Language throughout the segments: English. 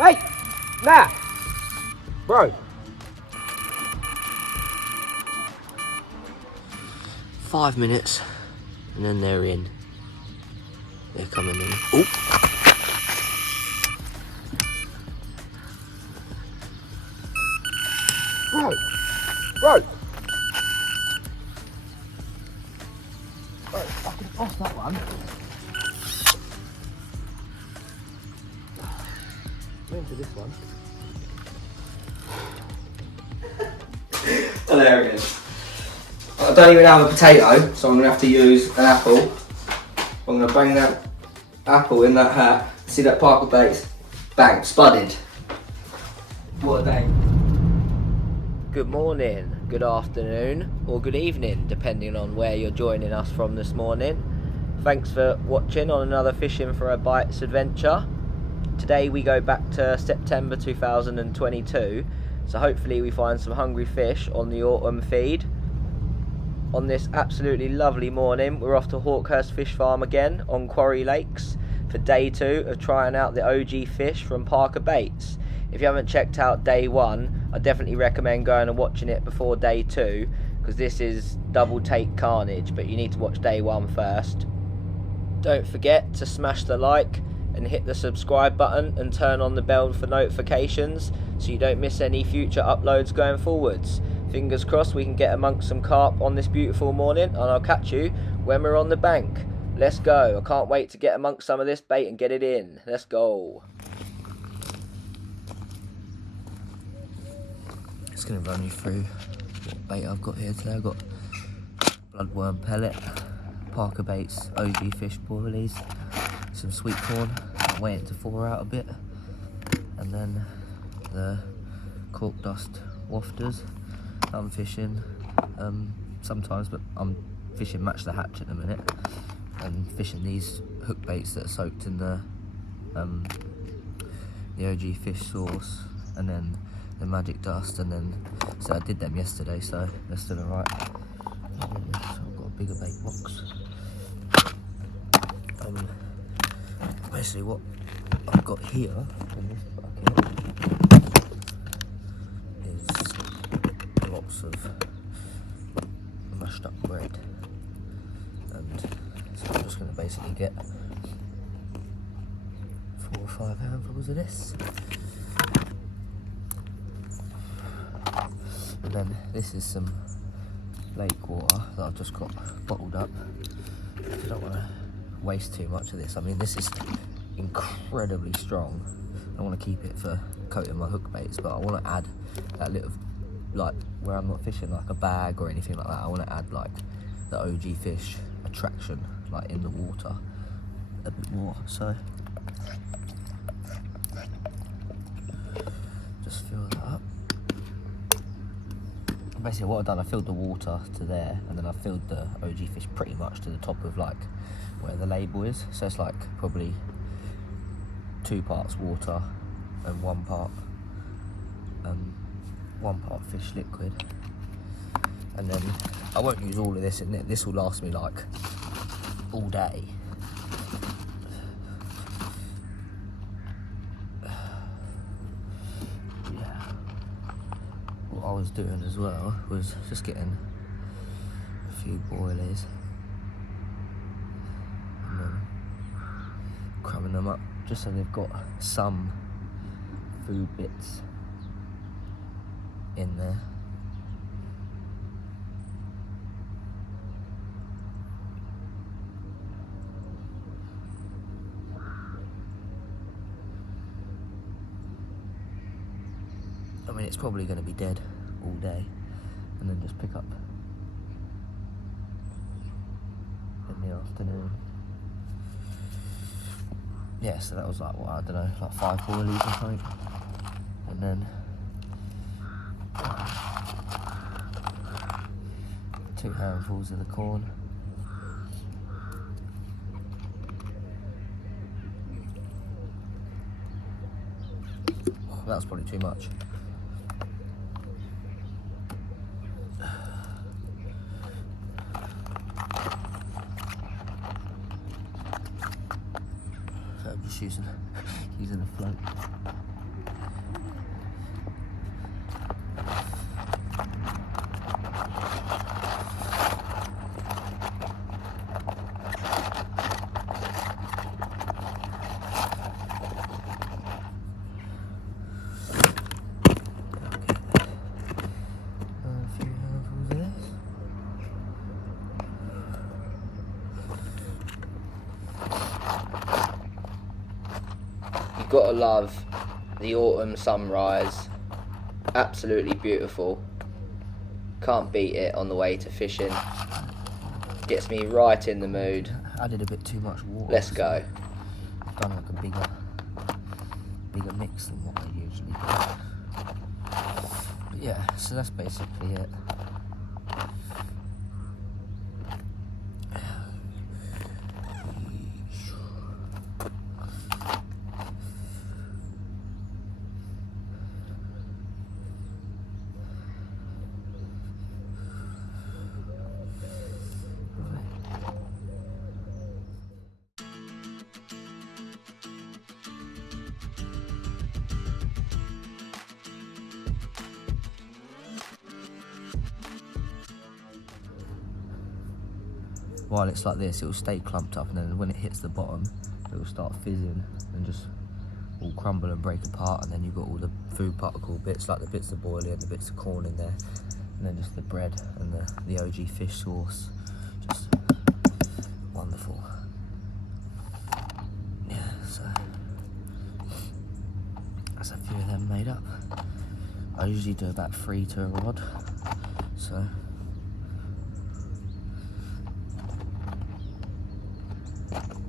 Hey! Nah! Bro! 5 minutes and then they're in. They're coming in. Oh! Bro! Bro! Bro, I can pass that one. Into this one. Hilarious. I don't even have a potato, so I'm going to have to use an apple. I'm going to bang that apple in that hat. See that Parkerbaits? Bang, spudded. What a day. Good morning, good afternoon, or good evening, depending on where you're joining us from this morning. Thanks for watching on another Fishing for a Bites adventure. Today we go back to September 2022, so hopefully we find some hungry fish on the autumn feed. On this absolutely lovely morning, we're off to Hawkhurst Fish Farm again on Quarry Lakes for day 2 of trying out the OG fish from Parkerbaits. If you haven't checked out day 1, I definitely recommend going and watching it before day 2, because this is double take carnage, but you need to watch day 1 first. Don't forget to smash the like and hit the subscribe button and turn on the bell for notifications so you don't miss any future uploads going forwards. Fingers crossed we can get amongst some carp on this beautiful morning, and I'll catch you when we're on the bank. Let's go. I can't wait to get amongst some of this bait and get it in. Let's go. Just going to run you through what bait I've got here today. I've got bloodworm pellet, Parkerbaits OG fish boilies, some sweet corn, I'm waiting to thaw out a bit, and then the cork dust wafters. I'm fishing sometimes, but I'm fishing match the hatch at the minute, and fishing these hook baits that are soaked in the OG fish sauce, and then the magic dust, and then so I did them yesterday, so they're still alright. I've got a bigger bait box. Basically what I've got here in this bucket is lots of mashed up bread, and so I'm just going to basically get 4 or 5 handfuls of this, and then this is some lake water that I've just got bottled up. I don't want to waste too much of this. I mean, this is incredibly strong. I want to keep it for coating my hook baits, but I want to add that little, like where I'm not fishing like a bag or anything like that, I want to add like the OG fish attraction like in the water a bit more. So just fill that up. Basically what I've done, I filled the water to there, and then I filled the OG fish pretty much to the top of like where the label is, so it's like probably 2 parts water and 1 part fish liquid. And then I won't use all of this in it, this will last me like all day. Yeah, what I was doing as well was just getting a few boilies and then crumbing them up just so they've got some food bits in there. I mean, it's probably going to be dead all day, and then just pick up in the afternoon. Yeah, so that was like, what, I don't know, like 5 boilies or something. And then 2 handfuls of the corn. Oh, that was probably too much. So I'm just using a float. got to love the autumn sunrise. Absolutely beautiful. Can't beat it on the way to fishing. Gets me right in the mood. Added a bit too much water. Let's go. I've done like a bigger mix than what I usually do. But yeah, so that's basically it. While it's like this, it will stay clumped up, and then when it hits the bottom, it will start fizzing and just all crumble and break apart, and then you've got all the food particle bits, like the bits of boilie and the bits of corn in there, and then just the bread and the OG fish sauce. Just wonderful. Yeah, so that's a few of them made up. I usually do about 3 to a rod, so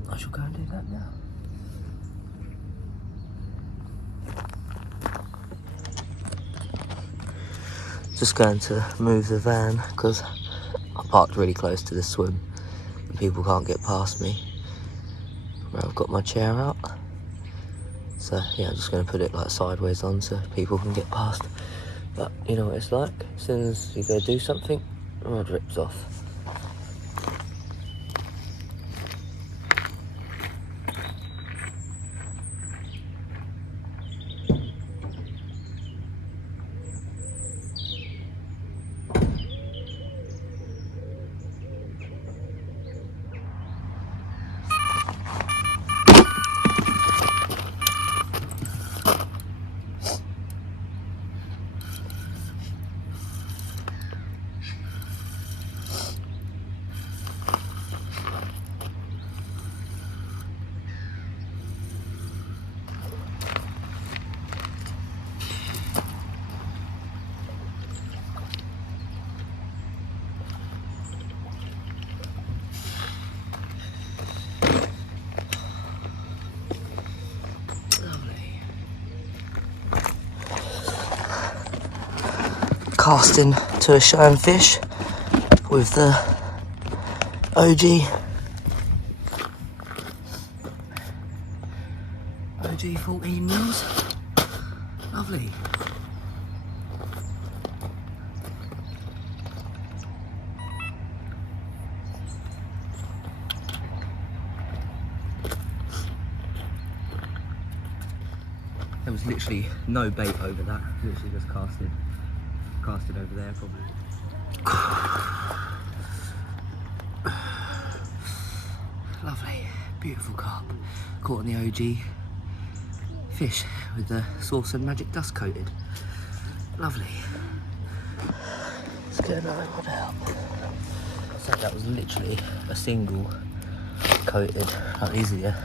I shall go and do that now. Just going to move the van because I parked really close to the swim and people can't get past me where I've got my chair out. So yeah, I'm just going to put it like sideways on so people can get past. But you know what it's like, as soon as you go do something, the rod rips off. Casting to a shine fish with the OG 14 mils. Lovely. There was literally no bait over that. Literally just casted over there probably. Lovely, beautiful carp. Caught on the OG fish with the sauce and magic dust coated. Lovely. Let's get another one out. So that was literally a single coated. Like these are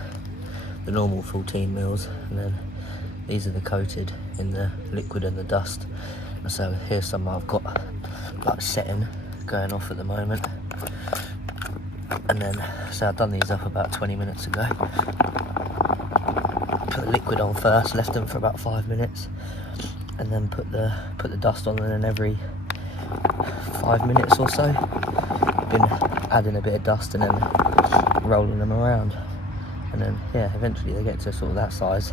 the normal 14 mils, and then these are the coated in the liquid and the dust. So here's some I've got like setting going off at the moment, and then so I've done these up about 20 minutes ago. Put the liquid on first, left them for about 5 minutes, and then put the dust on, and then every 5 minutes or so been adding a bit of dust and then rolling them around, and then yeah, eventually they get to sort of that size,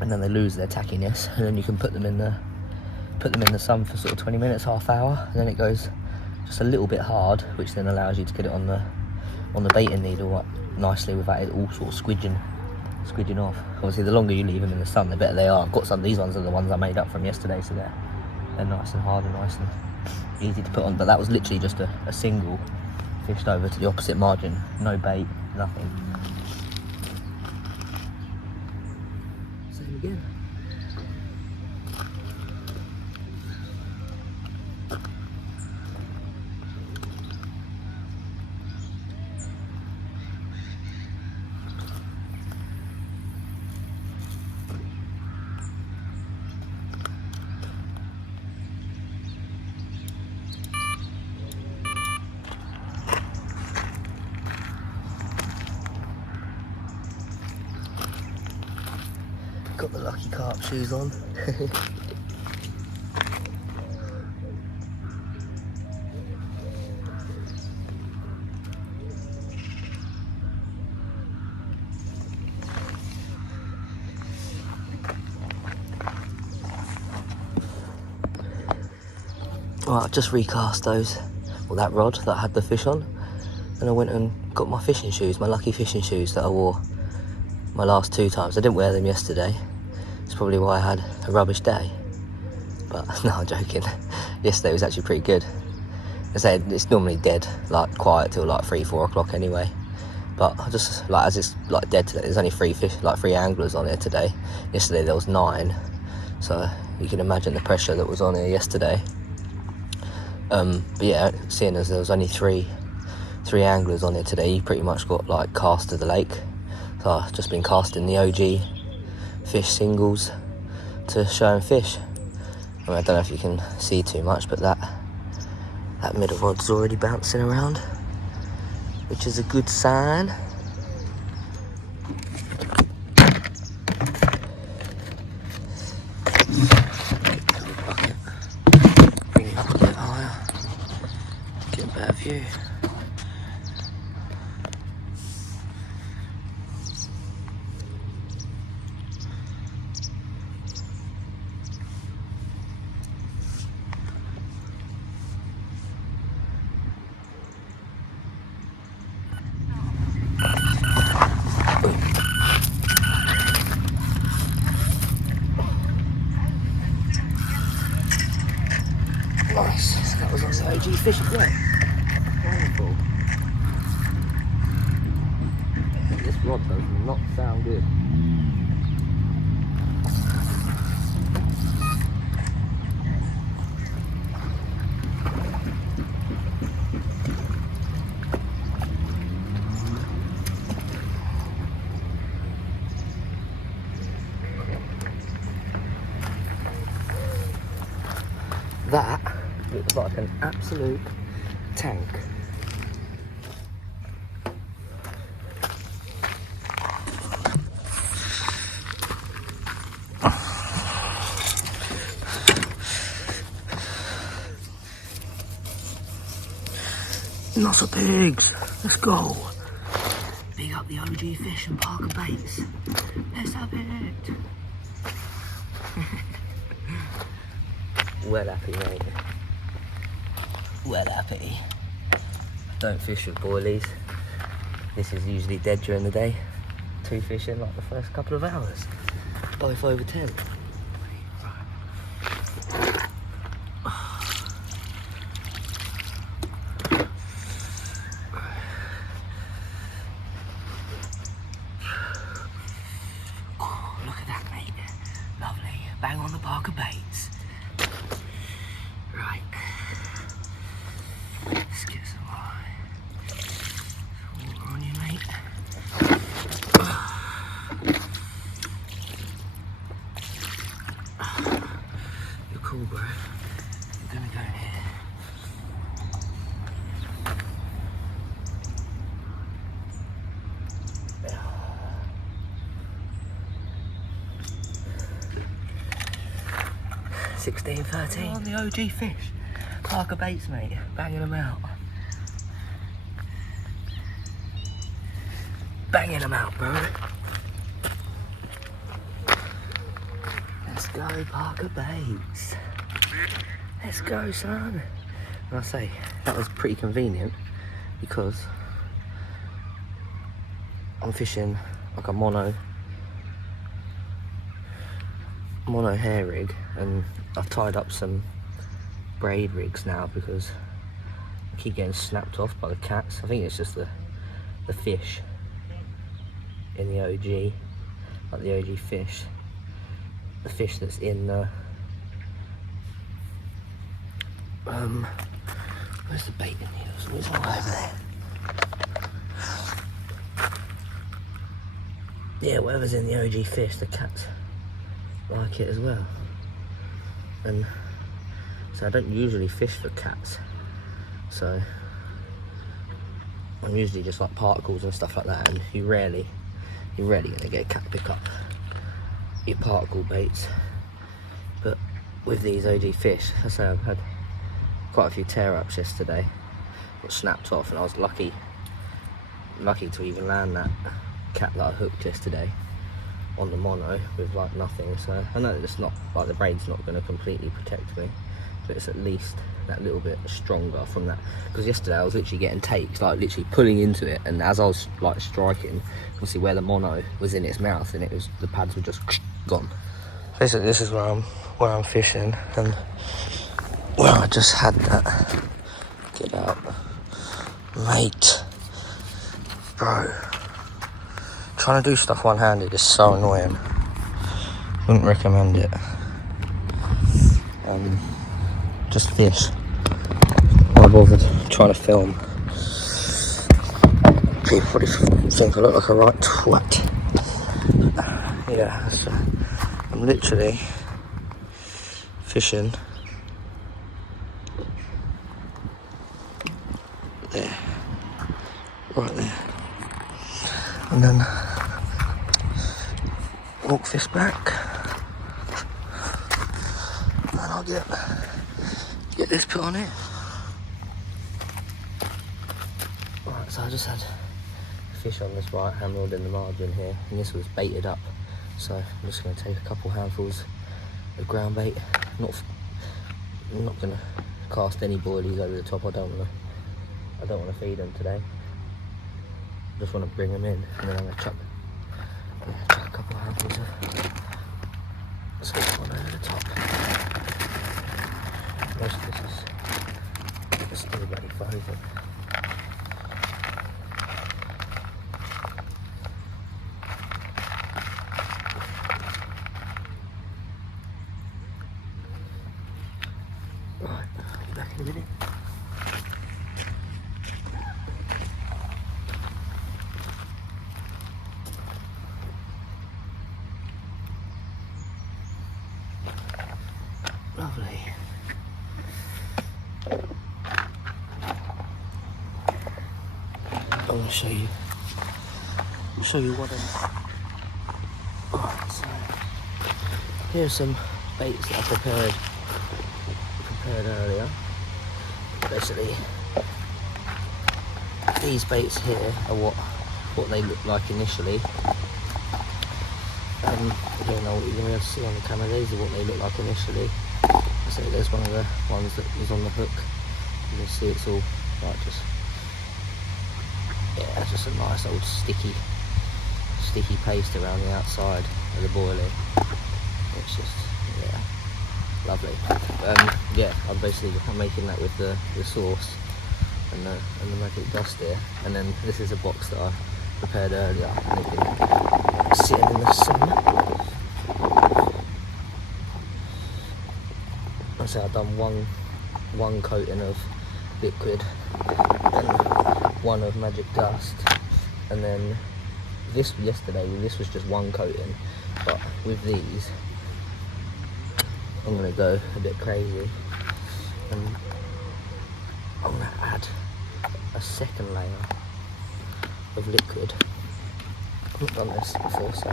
and then they lose their tackiness, and then you can put them in the sun for sort of 20 minutes, half hour, and then it goes just a little bit hard, which then allows you to get it on the baiting needle like, nicely without it all sort of squidging off. Obviously the longer you leave them in the sun, the better they are. I've got some, these ones are the ones I made up from yesterday, so they're nice and hard and nice and easy to put on. But that was literally just a single fished over to the opposite margin, no bait, nothing. Same again. Got the lucky carp shoes on. Right, I've just recast those, well, that rod that I had the fish on, and I went and got my fishing shoes, my lucky fishing shoes that I wore my last 2 times. I didn't wear them yesterday. It's probably why I had a rubbish day. But no, I'm joking. Yesterday was actually pretty good. I say it's normally dead, like quiet till like 3-4 o'clock anyway. But I just like, as it's like dead today, there's only 3 anglers on here today. Yesterday there was 9, so you can imagine the pressure that was on here yesterday. But yeah, seeing as there was only three anglers on it today, you pretty much got like cast to the lake. So I've just been casting the OG fish singles to show and fish. I mean, I don't know if you can see too much, but that middle rod's already bouncing around, which is a good sign. Bring it up a bit higher, get a better view. Nice, that was on the OG fish as well. Wonderful. This rod does not sound good. That looks like an absolute tank. Nussa pigs, let's go. Big up the OG fish and Parkerbaits. Let's have it. Well happy, mate. Well happy. Don't fish with boilies. This is usually dead during the day. 2 fish in like the first couple of hours. Both over 10. Oh, look at that, mate. Lovely. Bang on the Parkerbaits. Right, let's get some water on you, mate. You're cool, bro. You're gonna go here. $16, $13 on the OG fish. Parkerbaits, mate. Banging them out. Banging them out, bro. Let's go, Parkerbaits. Let's go, son. And I say, that was pretty convenient because I'm fishing like a mono hair rig, and I've tied up some braid rigs now because I keep getting snapped off by the cats. I think it's just the fish in the OG, like the OG fish. The fish that's in the where's the bait in here? It's all over there. Yeah, whatever's in the OG fish, the cats like it as well. And so I don't usually fish for cats, so I'm usually just like particles and stuff like that, and you're rarely gonna get a cat pickup. your particle baits, but with these OG fish, I say I've had quite a few tear-ups yesterday, got snapped off, and I was lucky to even land that cat that I hooked yesterday on the mono with like nothing. So I know it's not like the braid's not going to completely protect me, but it's at least that little bit stronger from that, because yesterday I was literally getting takes, like literally pulling into it, and as I was like striking, you can see where the mono was in its mouth, and it was, the pads were just gone. Basically this is where I'm fishing, and where I just had that, get out, mate, bro, trying to do stuff one-handed is so annoying, wouldn't recommend it. Just fish. I bothered trying to film. People probably think I look like a right twat. Yeah, so I'm literally fishing there, right there, and then walk fish back, and I'll get this put on it. Right, so I just had fish on this right handled in the margin here, and this was baited up, so I'm just going to take a couple handfuls of ground bait. I'm not going to cast any boilies over the top. I don't want to feed them today. I just want to bring them in, and then I'm going to chuck a couple of handfuls of sweet one over the top. Most of this is still bloody frozen. Right, I'll be back in a minute. Lovely. I'm going to show you what I'm... Alright, so here's some baits that I prepared earlier. Basically, these baits here are what they look like initially. Again, you're going to be able to see on the camera, these are what they look like initially. So there's one of the ones that was on the hook. You can see it's all like just a nice old sticky paste around the outside of the boilie. It's just, yeah, lovely. Yeah, I'm making that with the sauce and the magic dust here. And then this is a box that I prepared earlier, and it's been sitting in the sun. So I've done one coating of liquid and one of magic dust, and then this was just one coating, but with these I'm going to go a bit crazy, and I'm going to add a second layer of liquid. I've not done this before, so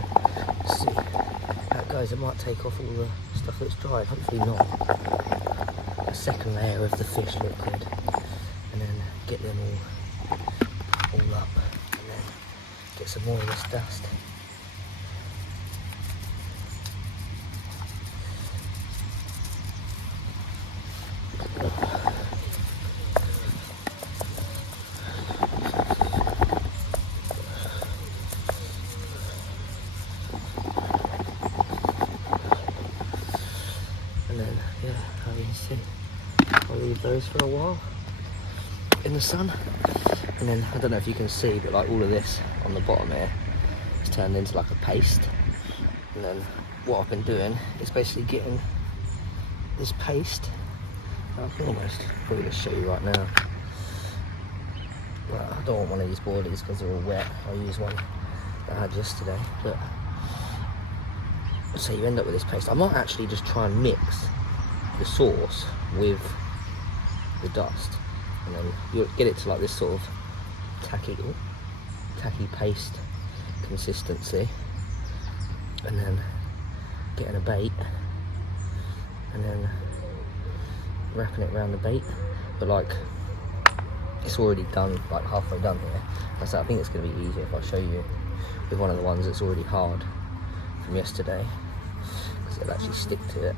let's see how it goes. It might take off all the stuff that's dried, hopefully not. A second layer of the fish liquid, and then get them all up, and then get some more of this dust. And then, yeah, how you can see, I'll leave those for a while in the sun. And then, I don't know if you can see, but like all of this on the bottom here is turned into like a paste. And then what I've been doing is basically getting this paste. I can almost probably just show you right now. But I don't want one of these boilies because they're all wet. I'll use one that I had yesterday. But so you end up with this paste. I might actually just try and mix the sauce with the dust, and then you'll get it to like this sort of tacky paste consistency, and then getting a bait and then wrapping it around the bait, but like it's already done, like halfway done here. I think it's going to be easier if I show you with one of the ones that's already hard from yesterday, because it'll actually stick to it.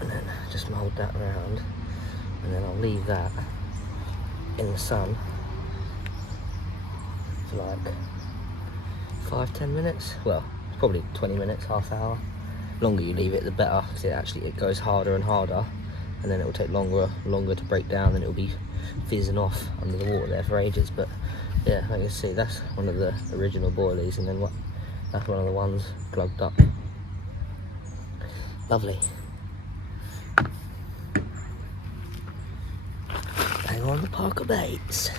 And then just mould that around, and then I'll leave that in the sun for like 5-10 minutes. Well, probably 20 minutes, half hour. Longer you leave it, the better, because it goes harder and harder, and then it will take longer to break down, and it will be fizzing off under the water there for ages. But yeah, like you see, that's one of the original boilies, and then that's one of the ones plugged up. Lovely. Hang on the Parkerbaits.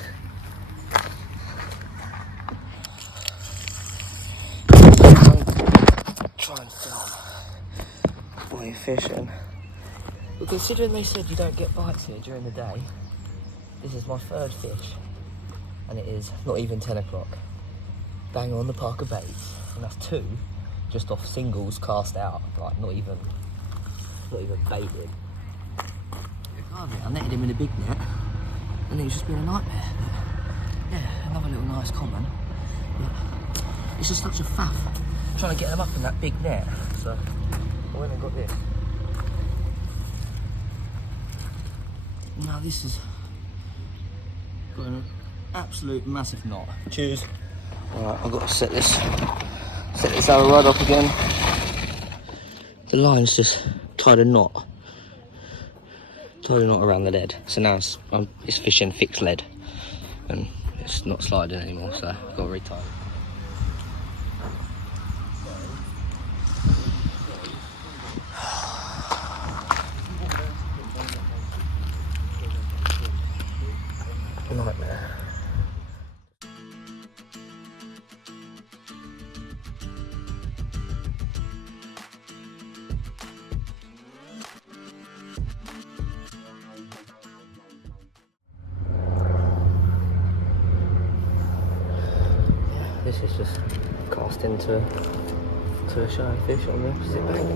Try and film while you're fishing. But considering they said you don't get bites here during the day, this is my third fish, and it is not even 10 o'clock. Bang on the Parkerbaits, and that's 2 just off singles cast out, like not even baited. I netted him in a big net, and it's just been a nightmare. But yeah, another little nice common. But it's just such a faff trying to get them up in that big net, so I went and got this. Now this has got an absolute massive knot. Cheers. Alright, I've got to set this arrow rod up again. The line's just tied a knot around the lead. So now it's fishing fixed lead, and it's not sliding anymore, so I've got to retie it. Nightmare. This is just cast into a shy fish on the opposite bank.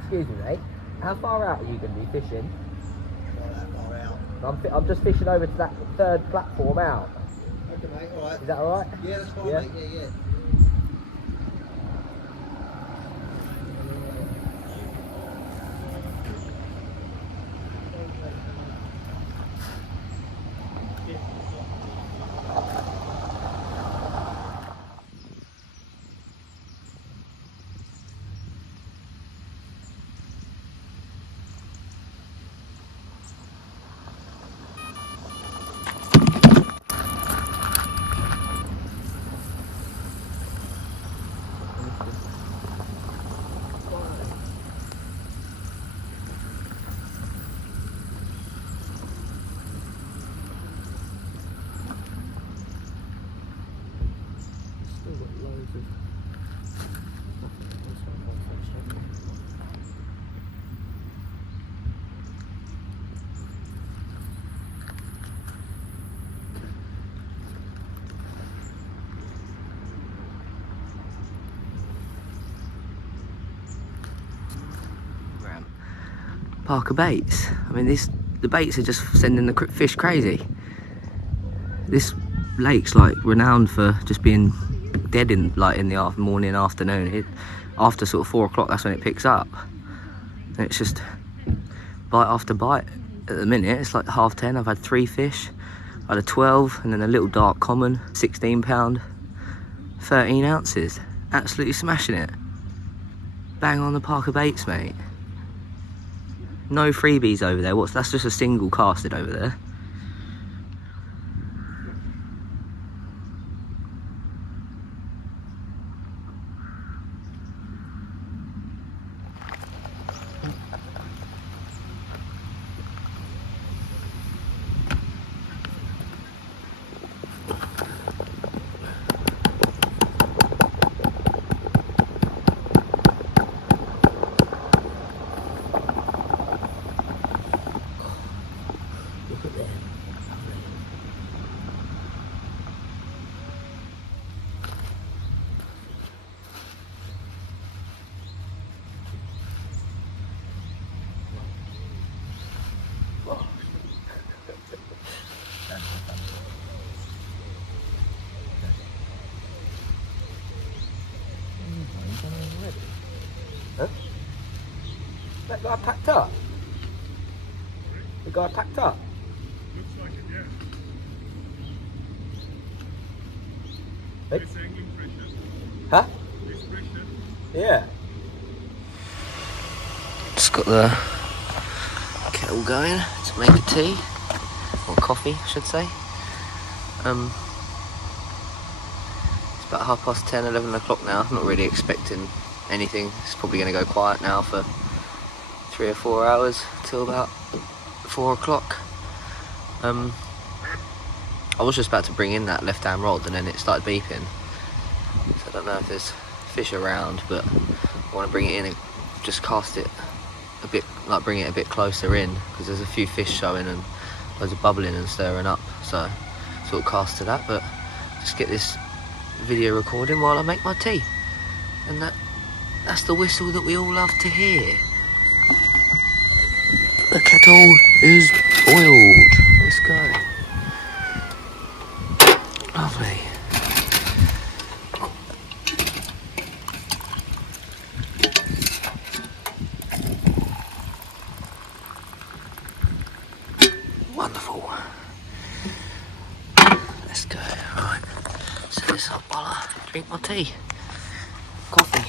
Excuse me, mate. How far out are you going to be fishing? Not that far out. I'm just fishing over to that third platform out. Okay, mate, alright. Is that alright? Yeah, that's fine, Yeah? mate. Yeah. Parkerbaits. I mean, the baits are just sending the fish crazy. This lake's like renowned for just being dead in the morning, afternoon. After sort of 4 o'clock, that's when it picks up. And it's just bite after bite. At the minute, it's like 10:30. I've had 3 fish. I had a 12, and then a little dark common, 16 pound, 13 ounces. Absolutely smashing it. Bang on the Parkerbaits, mate. No freebies over there. That's just a single casted over there. put there. Lovely. Huh? That guy packed up? The guy packed up? Looks like it, yeah. Hey? This angling pressure. Huh? This pressure. Yeah. Just got the kettle going to make a tea, or coffee I should say. It's about 10:30, 11 o'clock now. I'm not really expecting anything. It's probably going to go quiet now for 3 or 4 hours till about 4 o'clock. I was just about to bring in that left hand rod and then it started beeping. So I don't know if there's fish around, but I want to bring it in and just cast it a bit, like bring it a bit closer in, because there's a few fish showing and loads of bubbling and stirring up. So sort of cast to that, but just get this video recording while I make my tea. And that's the whistle that we all love to hear. The kettle is boiled. Let's go. Lovely. Wonderful. Let's go. Right. Set this up while I drink my tea. Coffee.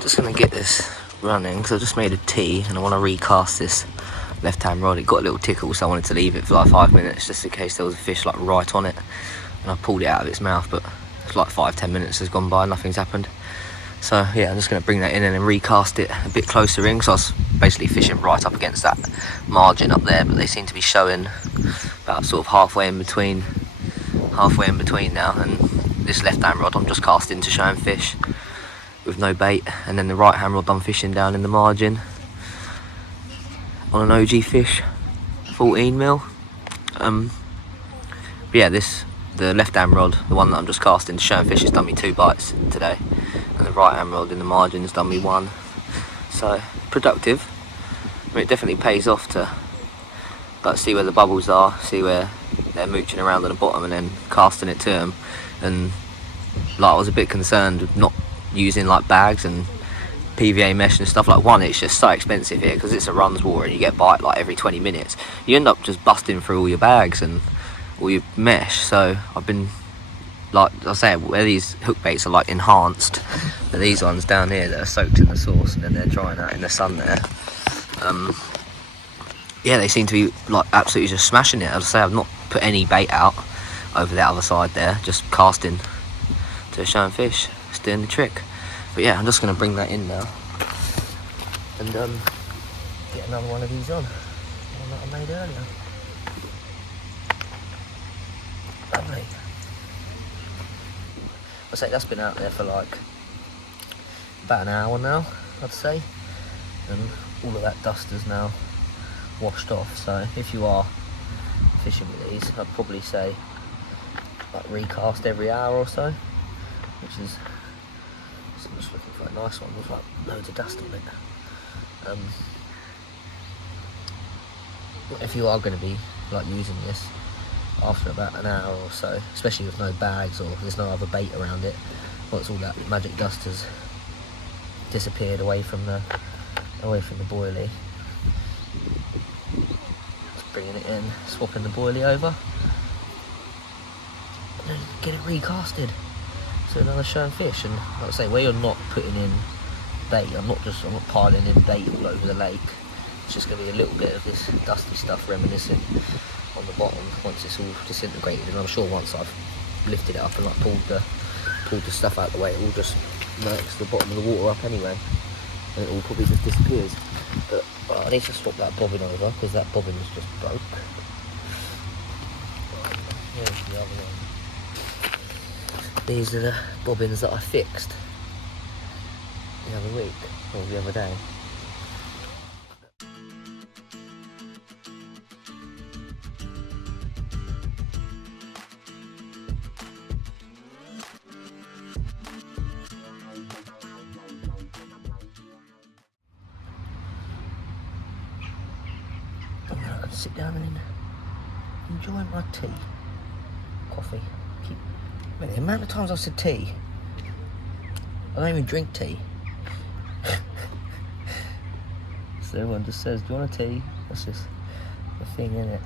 Just gonna get this running because I just made a tea and I want to recast this left hand rod. It got a little tickle, so I wanted to leave it for like 5 minutes just in case there was a fish like right on it, and I pulled it out of its mouth, but it's like 5-10 minutes has gone by, nothing's happened. So yeah, I'm just going to bring that in and then recast it a bit closer in, because I was basically fishing right up against that margin up there, but they seem to be showing about sort of halfway in between now, and this left hand rod I'm just casting to showing fish with no bait, and then the right hand rod I'm fishing down in the margin on an OG fish 14mm. Yeah, the left hand rod, the one that I'm just casting to showing fish, has done me 2 bites today, and the right hand rod in the margin has done me 1. So productive. I mean, it definitely pays off to like see where the bubbles are, see where they're mooching around at the bottom, and then casting it to them. And like, I was a bit concerned with not using like bags and PVA mesh and stuff. Like, one, it's just so expensive here because it's a runs water and you get bite like every 20 minutes. You end up just busting through all your bags and all your mesh. So I've been, like I say, where these hook baits are like enhanced, but these ones down here that are soaked in the sauce and then they're drying out in the sun there, yeah, they seem to be like absolutely just smashing it. As I say, I've not put any bait out over the other side there, just casting to showing fish. It's doing the trick. But yeah, I'm just going to bring that in now and get another one of these on, one that I made earlier. Lovely. I'd say that's been out there for like about an hour now, I'd say, and all of that dust is now washed off. So if you are fishing with these, I'd probably say like recast every hour or so, which is, so I'm just looking for a nice one with like loads of dust on it. If you are going to be like using this after about an hour or so, especially with no bags or there's no other bait around it, once all that magic dust has disappeared away from the boilie, just bringing it in, swapping the boilie over, and then get it recasted to another showing fish. And like I say, where you're not putting in bait, I'm not piling in bait all over the lake. It's just going to be a little bit of this dusty stuff reminiscing on the bottom once it's all disintegrated, and I'm sure once I've lifted it up and like pulled the stuff out of the way, it will just mix the bottom of the water up anyway. and it all probably just disappears. But I need to swap that bobbin over because that bobbin is just broke. Here's the other one. These are the bobbins that I fixed the other week, or the other day. And then I can sit down and enjoy my tea, coffee. The amount of times I've said tea, I don't even drink tea. So everyone just says, do you want a tea? That's just the thing, innit?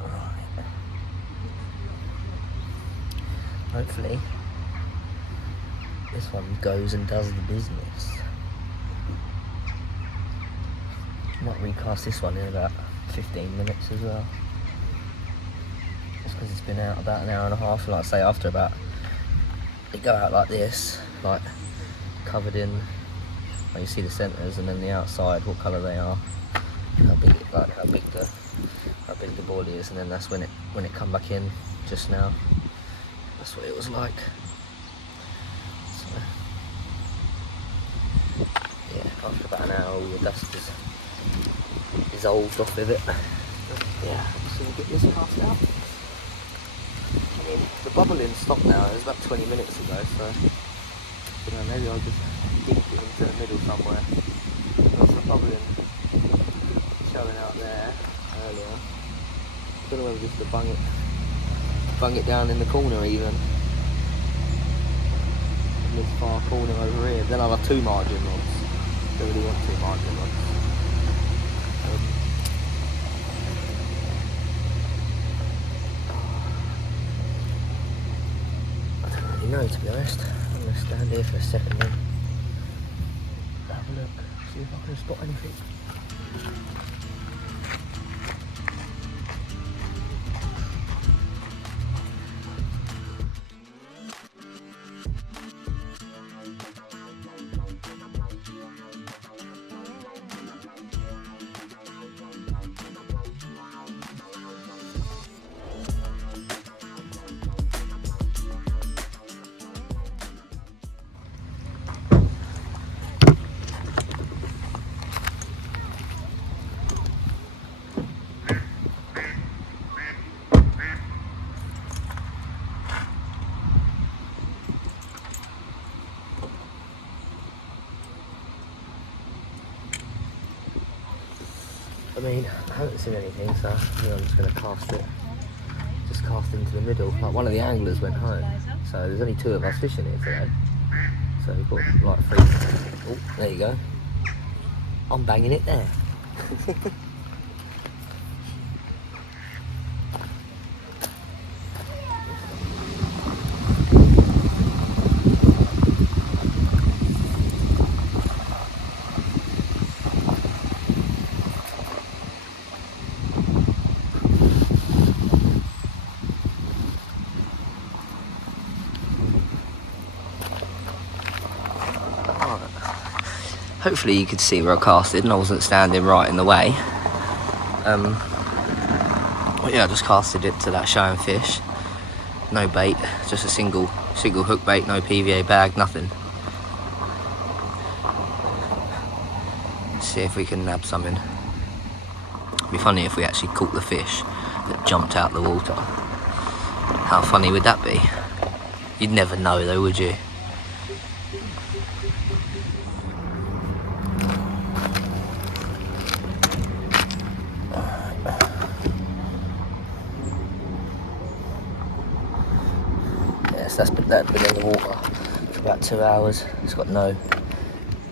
Right. Hopefully, this one goes and does the business. Might recast this one in about 15 minutes as well. Just because it's been out about an hour and a half, and like I say, after about, they go out like this, like covered in, like you see the centres, and then the outside, what colour they are, how big the board is, and then that's when it come back in just now. That's what it was like. So, yeah, after about an hour, all the dust is dissolved off of it. Yeah, so we'll get this cast out. I mean, the bubbling stopped now. It was about 20 minutes ago, so you know, maybe I'll just dink it into the middle somewhere. Got some bubbling showing out there earlier. Don't know whether just to bung it down in the corner even. In this far corner over here. Then I'll have 2 margin rods. Don't really want 2 margin rods. No, to be honest. I'm going to stand here for a second then have a look, see if I can spot anything. I mean, I haven't seen anything, so I'm just going to cast it. Just cast into the middle. Like, one of the anglers went home, so there's only 2 of us fishing here today. So we've got like 3. Oh, there you go. I'm banging it there. Hopefully you could see where I casted and I wasn't standing right in the way. But yeah, I just casted it to that showing fish. No bait, just a single hook bait, no PVA bag, nothing. Let's see if we can nab something. It'd be funny if we actually caught the fish that jumped out the water. How funny would that be? You'd never know though, would you? That's been in the water for about 2 hours. It's got no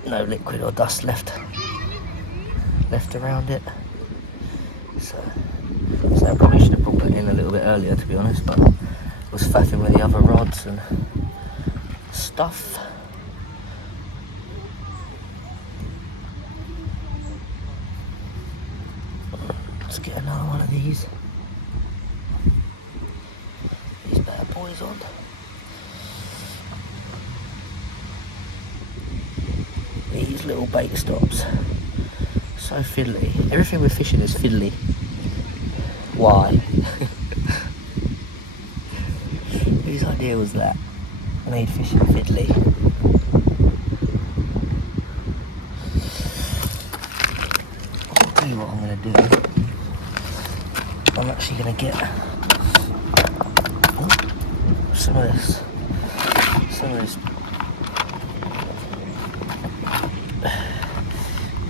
liquid or dust left around it. So I probably should have brought that in a little bit earlier, to be honest, but I was faffing with the other rods and stuff. Let's get another one of these bad boys on. little bait stops. So fiddly. Everything with fishing is fiddly. Why? Whose idea was that? Made fishing fiddly. I'll tell you what I'm going to do. I'm actually going to get some of this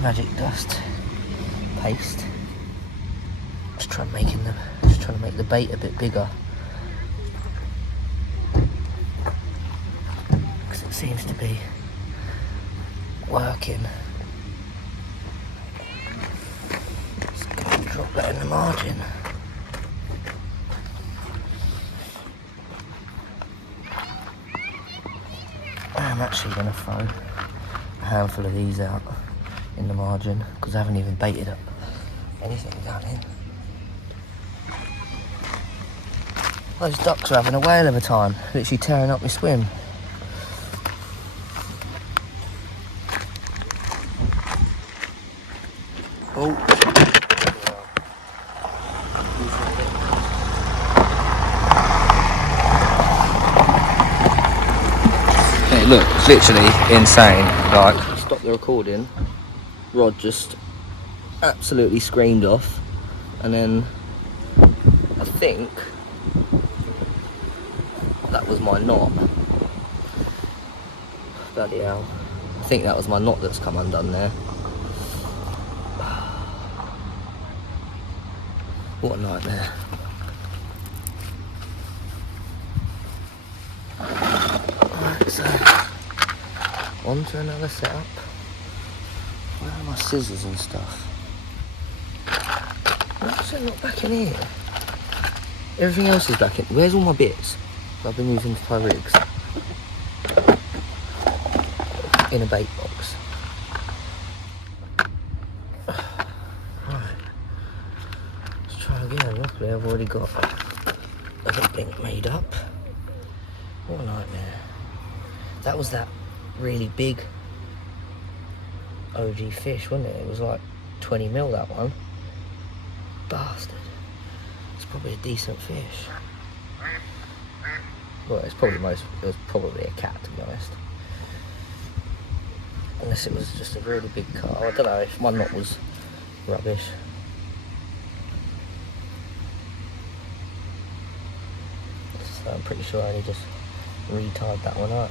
magic dust paste. Just trying to make the bait a bit bigger, because it seems to be working. Just gonna drop that in the margin. I'm actually going to throw a handful of these out in the margin, because I haven't even baited up anything down in. Those ducks are having a whale of a time, literally tearing up my swim. Oh. Hey, look, it's literally insane. Like, stop the recording, rod just absolutely screamed off, and then I think that was my knot. Bloody hell. I think that was my knot that's come undone there. What a nightmare. Alright, so on to another setup. Where are my scissors and stuff? Why is it not back in here? Everything else is back in. Where's all my bits I've been using to tie rigs? In a bait box. Right. Let's try again. Luckily I've already got everything made up. What a nightmare. That was that really big OG fish, wasn't it? It was like 20 mil, that one. Bastard. It's probably a decent fish. Well, it was probably a cat, to be honest. Unless it was just a really big carp. I don't know if my knot was rubbish. So I'm pretty sure I only just retied that one up.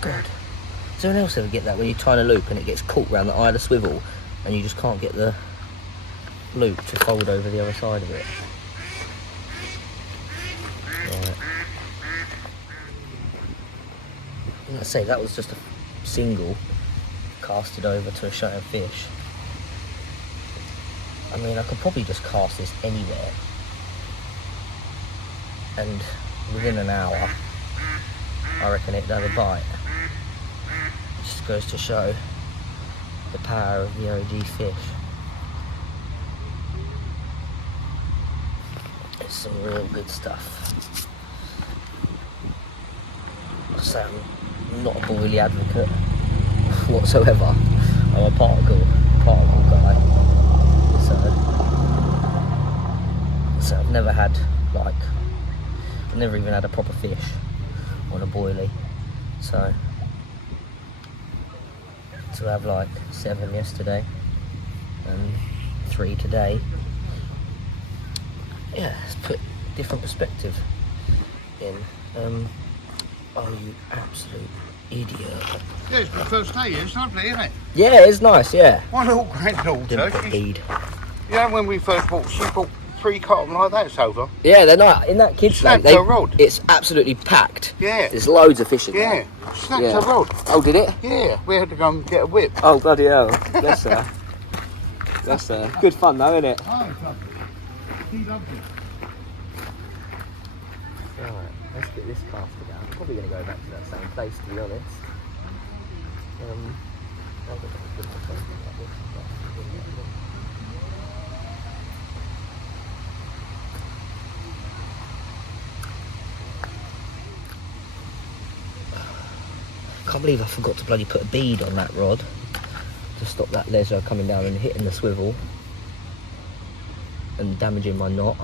God. Does anyone else ever get that when you tie a loop and it gets caught around the eye of the swivel and you just can't get the loop to fold over the other side of it? Right. Let's say that was just a single casted over to a showing fish. I mean, I could probably just cast this anywhere and within an hour I reckon it'd have a bite. It just goes to show the power of the OG fish. It's some real good stuff. So I'm not a boilie advocate whatsoever. I'm a particle guy. So I've never had, like, I've never even had a proper fish on a boilie. So to have like 7 yesterday and 3 today, yeah, it's put different perspective in. Oh, you absolute idiot. Yeah, it's my first day here. It's lovely, isn't it? Yeah, it's nice, yeah. My little granddaughter, Didn't put bead. you know, when we first bought, she bought 3 carp like that over. Yeah, they're not in that kids' lake. Snapped her rod. It's absolutely packed. Yeah. There's loads of fish in there. Yeah, snapped Yeah. her rod. Oh, did it? Yeah, we had to go and get a whip. Oh, bloody hell. Bless her. Bless her. Good fun though, isn't it? Oh, it's lovely. He loved it. Right, let's get this caster down. I'm probably going to go back to that same place, to be honest. I'll go back and put my phone like this. can't believe I forgot to bloody put a bead on that rod to stop that leisure coming down and hitting the swivel and damaging my knot.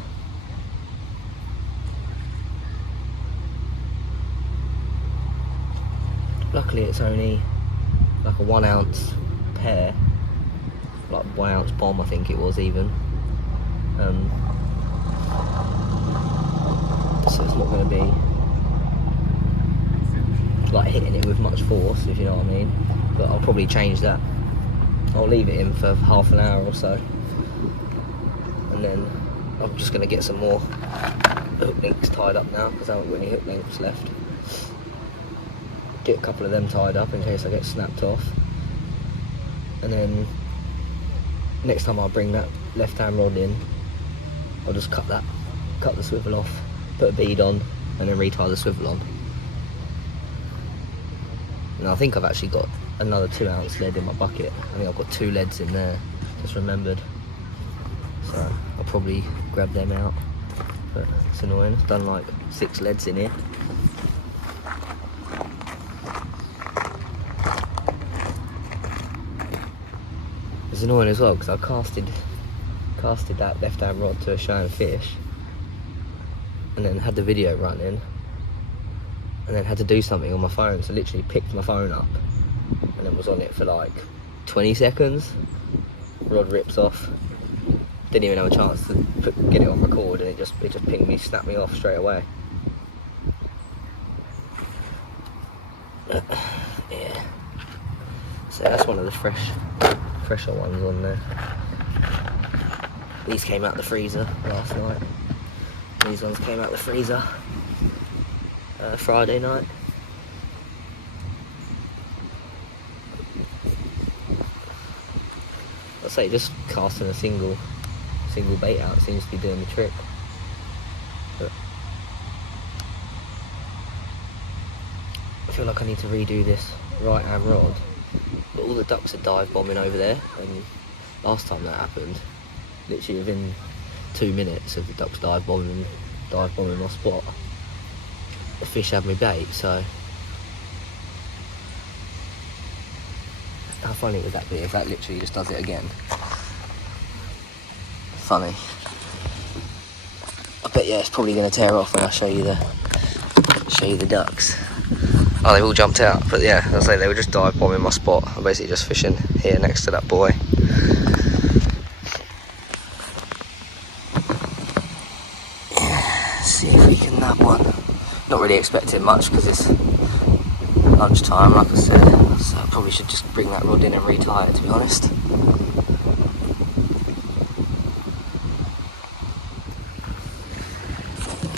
Luckily it's only like a 1 ounce pair, like 1 ounce bomb I think it was even. So it's not going to be like hitting it with much force, if you know what I mean. But I'll probably change that. I'll leave it in for half an hour or so, and then I'm just going to get some more hook links tied up now because I haven't got any hook links left. Get a couple of them tied up in case I get snapped off, and then next time I bring that left hand rod in, I'll just cut the swivel off, put a bead on, and then retie the swivel on. And I think I've actually got another 2 ounce lead in my bucket. I think I've got 2 leads in there, just remembered. So I'll probably grab them out, but it's annoying. I've done like 6 leads in here. It's annoying as well because I casted that left hand rod to a showing fish, and then had the video running, and then had to do something on my phone, so literally picked my phone up and then was on it for like 20 seconds. Rod rips off, didn't even have a chance to get it on record, and it just pinged me, snapped me off straight away. Yeah, so that's one of the fresher ones on there. These came out the freezer last night. These ones came out the freezer Friday night. I'd say just casting a single bait out seems to be doing the trick. But I feel like I need to redo this right hand rod. But all the ducks are dive bombing over there, and last time that happened, literally within 2 minutes of the ducks dive bombing my spot, the fish had me bait. So how funny would that be if that literally just does it again? Funny. I bet it's probably going to tear off when I show you the ducks. Oh, they've all jumped out, but yeah, as I say, they were just dive bombing my spot. I'm basically just fishing here next to that buoy. See if we can nab one. Not really expecting much because it's lunchtime, like I said, so I probably should just bring that rod in and retie it, to be honest.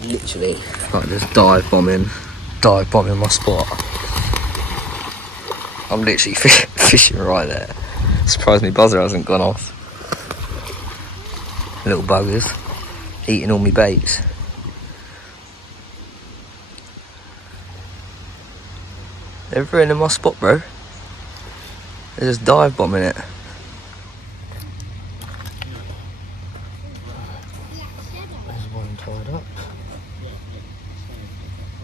Literally, like just dive bombing my spot. I'm literally fishing right there. Surprised me buzzer hasn't gone off. Little buggers eating all my baits. They're ruining my spot, bro. They're just dive bombing it. There's one tied up.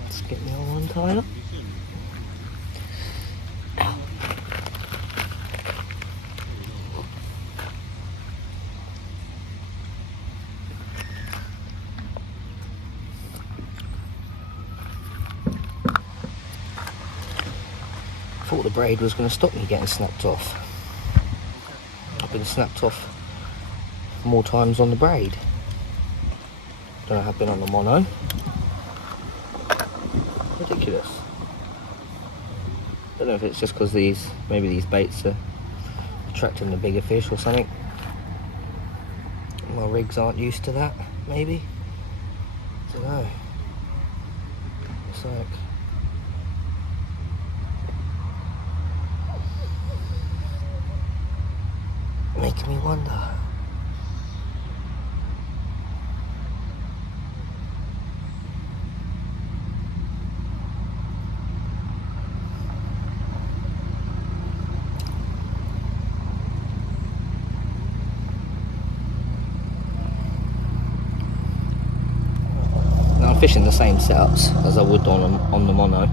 Let's get the other one tied up. Ow. I thought the braid was going to stop me getting snapped off. I've been snapped off more times on the braid than I have been on the mono. Ridiculous. Don't know if it's just because maybe these baits are attracting the bigger fish or something. My rigs aren't used to that, maybe. Don't know. It's like making me wonder. Now I'm fishing the same setups as I would on the mono.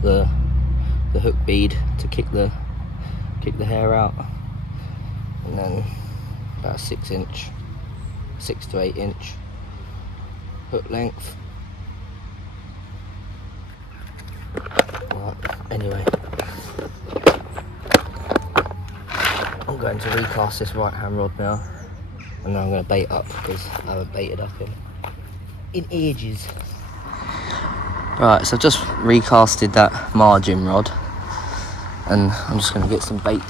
The hook bead to kick the hair out, and then about 6 to 8 inch hook length. Right, anyway, I'm going to recast this right hand rod now, and then I'm going to bait up because I haven't baited up in ages. Right, so I've just recasted that margin rod, and I'm just going to get some bait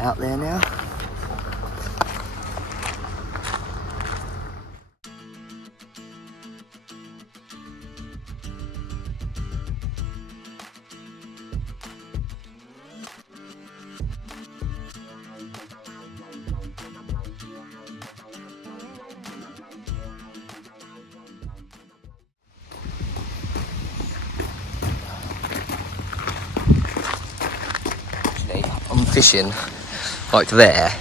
out there now. I'm fishing like there,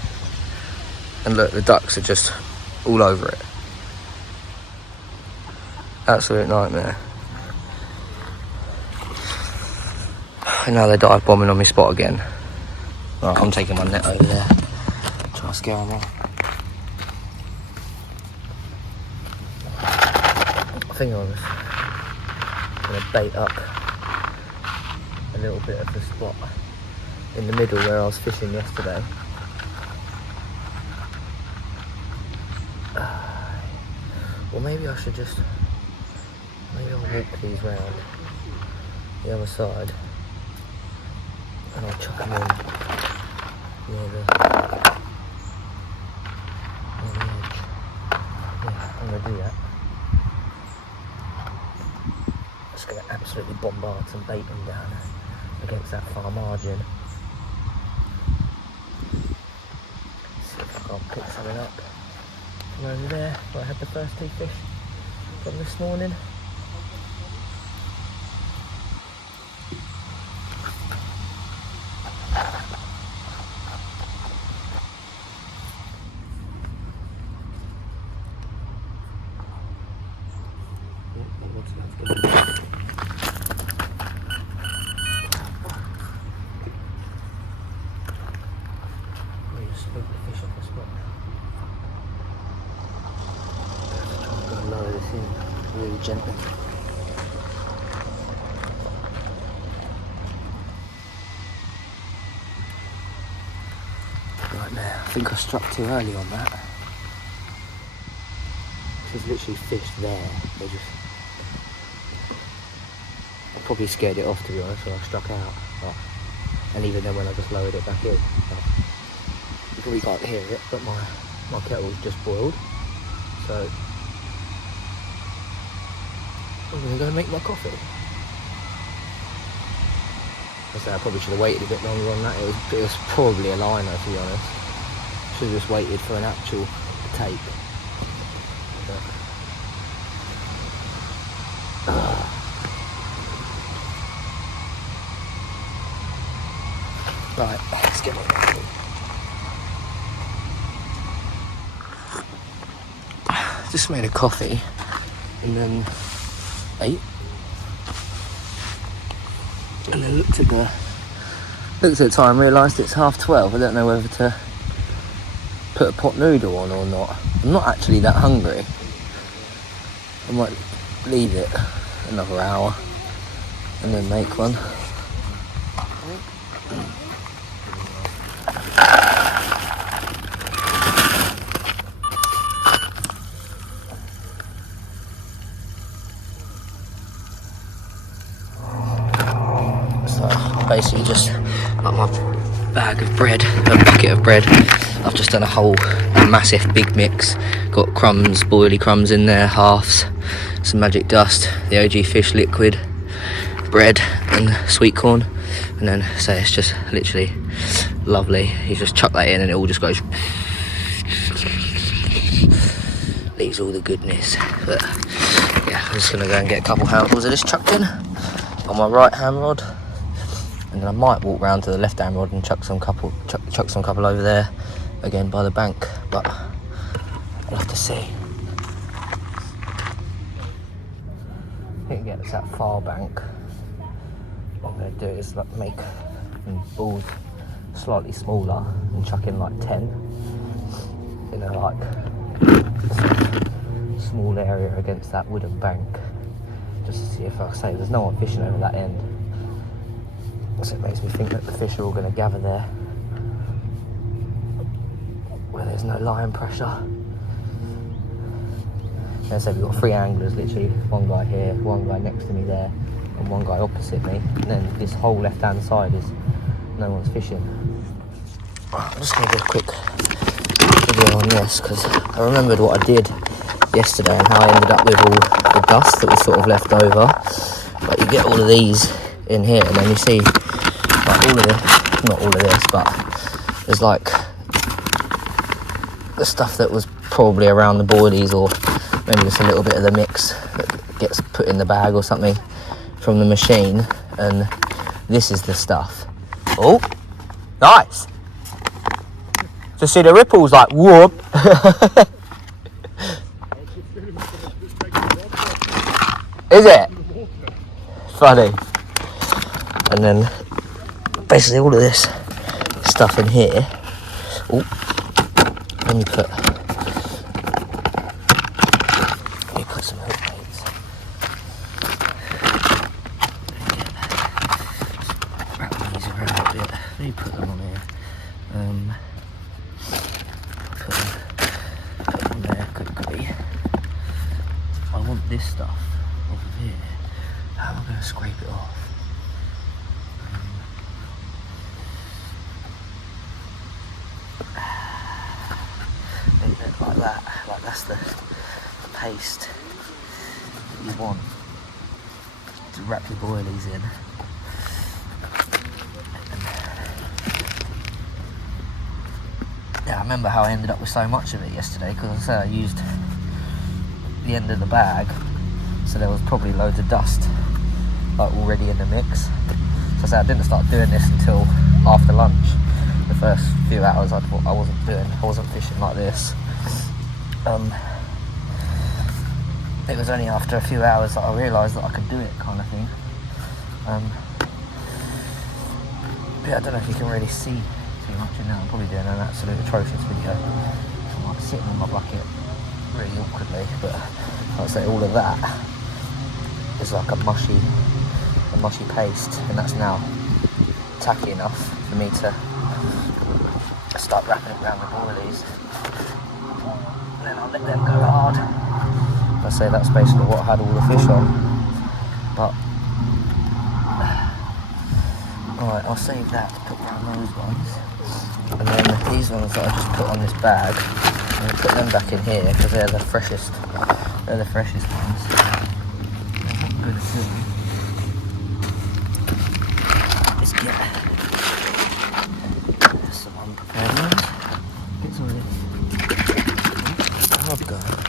and look, the ducks are just all over it. Absolute nightmare. And now they're dive bombing on my spot again. Right, I'm taking my net over there, try to scare them off. I think I'm just gonna bait up a little bit of the spot in the middle where I was fishing yesterday. Well, maybe I should just, maybe I'll walk these round the other side, and I'll chuck them in near the edge. Yeah, I'm gonna do that. Just gonna absolutely bombard some bait them down against that far margin. See if I can't pick something up from over there where I had the first 2 fish from this morning. Really gently. Right there, I think I struck too early on that. She's literally fished there. They just, I probably scared it off, to be honest, when I struck out. Oh. And even then when I just lowered it back in. You probably can't hear it, but my kettle's just boiled. So I'm going to go make my coffee. I probably should have waited a bit longer on that. It was probably a liner, to be honest. Should have just waited for an actual take. Right, let's get my coffee. Just made a coffee and then ate, and then looked at the time, realised it's 12:30. I don't know whether to put a pot noodle on or not. I'm not actually that hungry. I might leave it another hour and then make one. Basically just like my bag of bread, a bucket of bread. I've just done a massive big mix. Got crumbs, boilie crumbs in there, halves, some magic dust, the OG fish liquid, bread and sweet corn. And then, so it's just literally lovely. You just chuck that in and it all just goes, leaves all the goodness. But yeah, I'm just gonna go and get a couple handfuls of this chucked in on my right hand rod. And then I might walk round to the left hand rod and chuck some couple over there again by the bank, but I'll have to see. I think it gets that far bank on I'm going to do is like make balls slightly smaller and chuck in like 10 in a like small area against that wooden bank, just to see if, like I say, there's no one fishing over that end, so it makes me think that the fish are all going to gather there where there's no line pressure. As I said, we've got 3 anglers literally, one guy here, one guy next to me there, and one guy opposite me, and then this whole left hand side is no one's fishing. I'm just going to do a quick video on this because I remembered what I did yesterday and how I ended up with all the dust that was sort of left over. Like, you get all of these in here and then you see like all of this, not all of this, but there's like the stuff that was probably around the boilies, or maybe just a little bit of the mix that gets put in the bag or something from the machine, and this is the stuff. Oh, nice! Just see the ripples like whoop. Is it? Funny. And then basically all of this stuff in here. Oh, let me put some hook baits. Wrap these around a bit. Let me put them on here. Put them on there quickly. I want this stuff over here. How am I going to scrape it off? Like that. Like that's the paste you want to wrap your boilies in. Yeah, I remember how I ended up with so much of it yesterday, because I used the end of the bag, so there was probably loads of dust like already in the mix. So I said I didn't start doing this until after lunch. The first few hours I wasn't fishing like this. It was only after a few hours that I realised that I could do it, kind of thing. Yeah, I don't know if you can really see too much in there. I'm probably doing an absolute atrocious video. I'm like sitting on my bucket really awkwardly, but like I say, all of that is like a mushy paste, and that's now tacky enough for me to start wrapping it around the boilies, and then I'll let them go hard. I say that's basically what I had all the fish on. But alright, I'll save that to put down those ones, and then these ones that I just put on this bag, I'm going to put them back in here because they're the freshest ones. What I'm going to do is get some unprepared ones, get some of this hard going.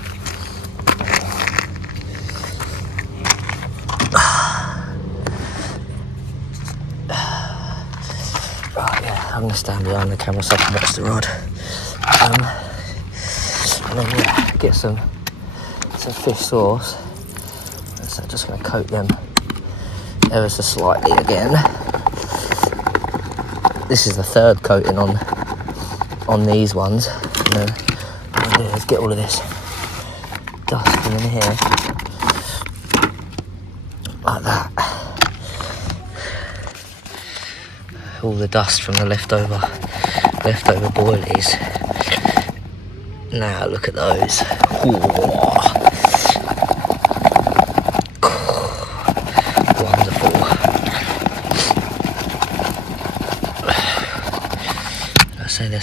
Right, yeah, I'm going to stand behind the camera so I can watch the rod. And then yeah, get some fish sauce. So I'm just going to coat them ever so slightly again. This is the third coating on these ones. And then what I'm going to do is get all of this dust in here, like that. All the dust from the leftover boilies. Now look at those. Wonderful. I say they're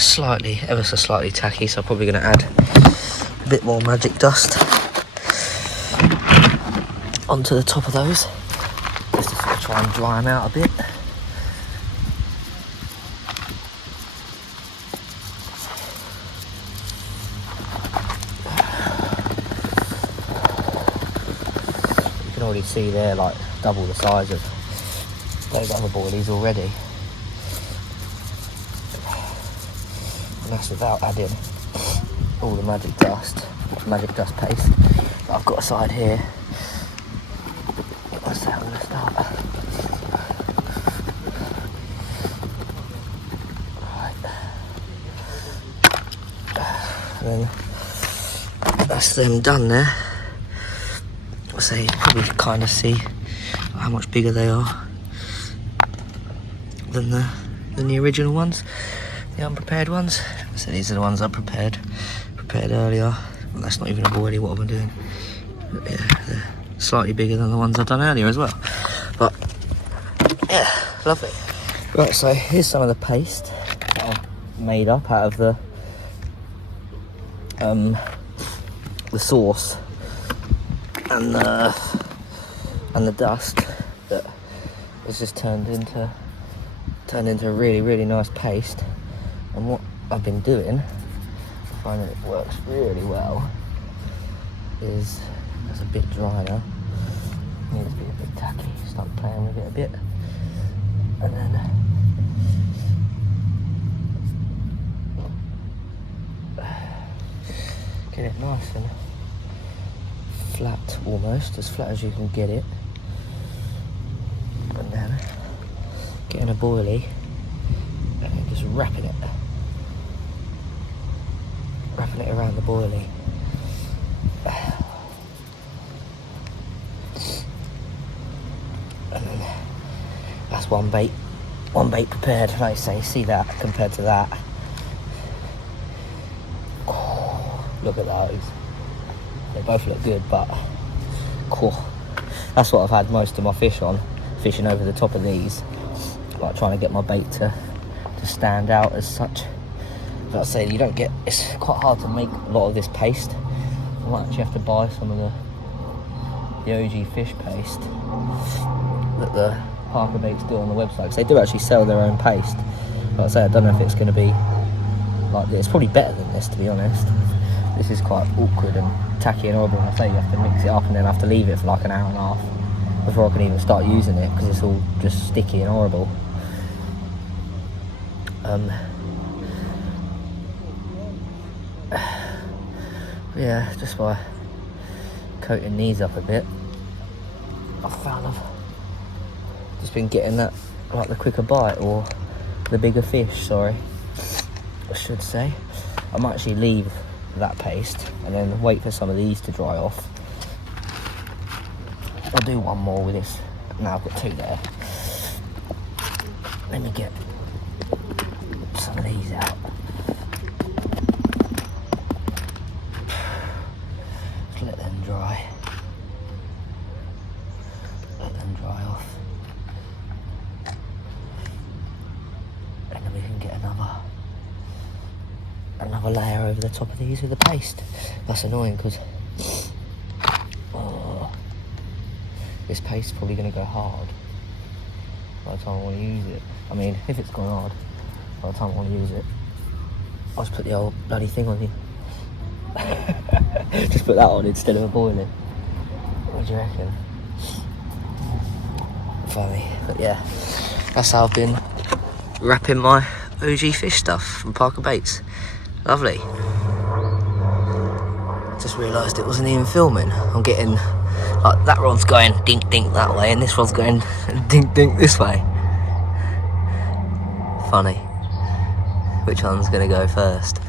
ever so slightly tacky, so I'm probably going to add a bit more magic dust onto the top of those, just to sort of try and dry them out a bit. Already see they're like double the size of those other boilies already, and that's without adding all the magic dust paste that I've got aside here. What's that? I'm going to start then that's them done there. So you probably kind of see how much bigger they are than the original ones, the unprepared ones. So these are the ones I prepared earlier. Well, that's not even a boilie, what am I doing? But yeah, they're slightly bigger than the ones I've done earlier as well. But yeah, lovely. Right, so here's some of the paste that I've made up out of the sauce and the dust that has just turned into a really nice paste. And what I've been doing, I find that it works really well, is it's a bit dry now. It needs to be a bit tacky. Start playing with it a bit, and then get it nice and flat, almost as flat as you can get it, and then getting a boilie and then just wrapping it around the boilie. And then that's one bait prepared. Like I say, see that compared to that. Oh, look at those. They both look good, but cool. That's what I've had most of my fish on, fishing over the top of these, like trying to get my bait to stand out as such. But I say, you don't get, it's quite hard to make a lot of this paste. I might actually have to buy some of the OG fish paste that the Parkerbaits do on the website, because they do actually sell their own paste. But I say, I don't know if it's going to be like this. It's probably better than this, to be honest. This is quite awkward and tacky and horrible. And I say, you have to mix it up and then have to leave it for like an hour and a half before I can even start using it, because it's all just sticky and horrible. Yeah, just by coating these up a bit, I found I've just been getting that, like the quicker bite, or the bigger fish, sorry, I should say. I might actually leave that paste and then wait for some of these to dry off. I'll do one more with this. Now I've got two there. Let me get some of these out. Just let them dry. Let them dry off. And then we can get another layer over the top of these with the paste. That's annoying because this paste is probably going to go hard by the time I want to use it. I mean, if it's gone hard by the time I want to use it, I'll just put the old bloody thing on you. Just put that on instead of a boiling. What do you reckon? Funny, but yeah, that's how I've been wrapping my OG fish stuff from Parkerbaits. Lovely. Just realised it wasn't even filming. I'm getting, like, that rod's going dink dink that way and this rod's going dink dink this way. Funny. Which one's going to go first?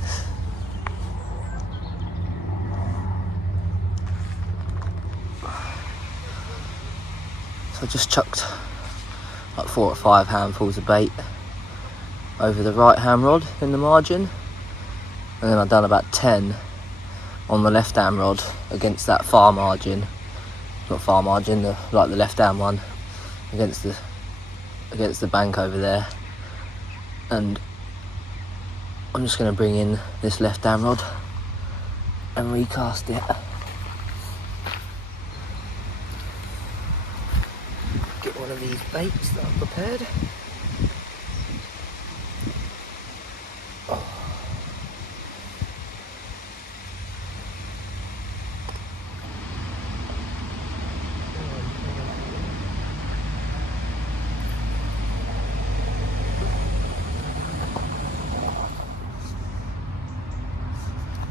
So I just chucked like 4 or 5 handfuls of bait over the right hand rod in the margin, and then I've done about 10 on the left hand rod against that far margin, not far margin, the left hand one against the bank over there. And I'm just going to bring in this left hand rod and recast it. Get one of these baits that I've prepared.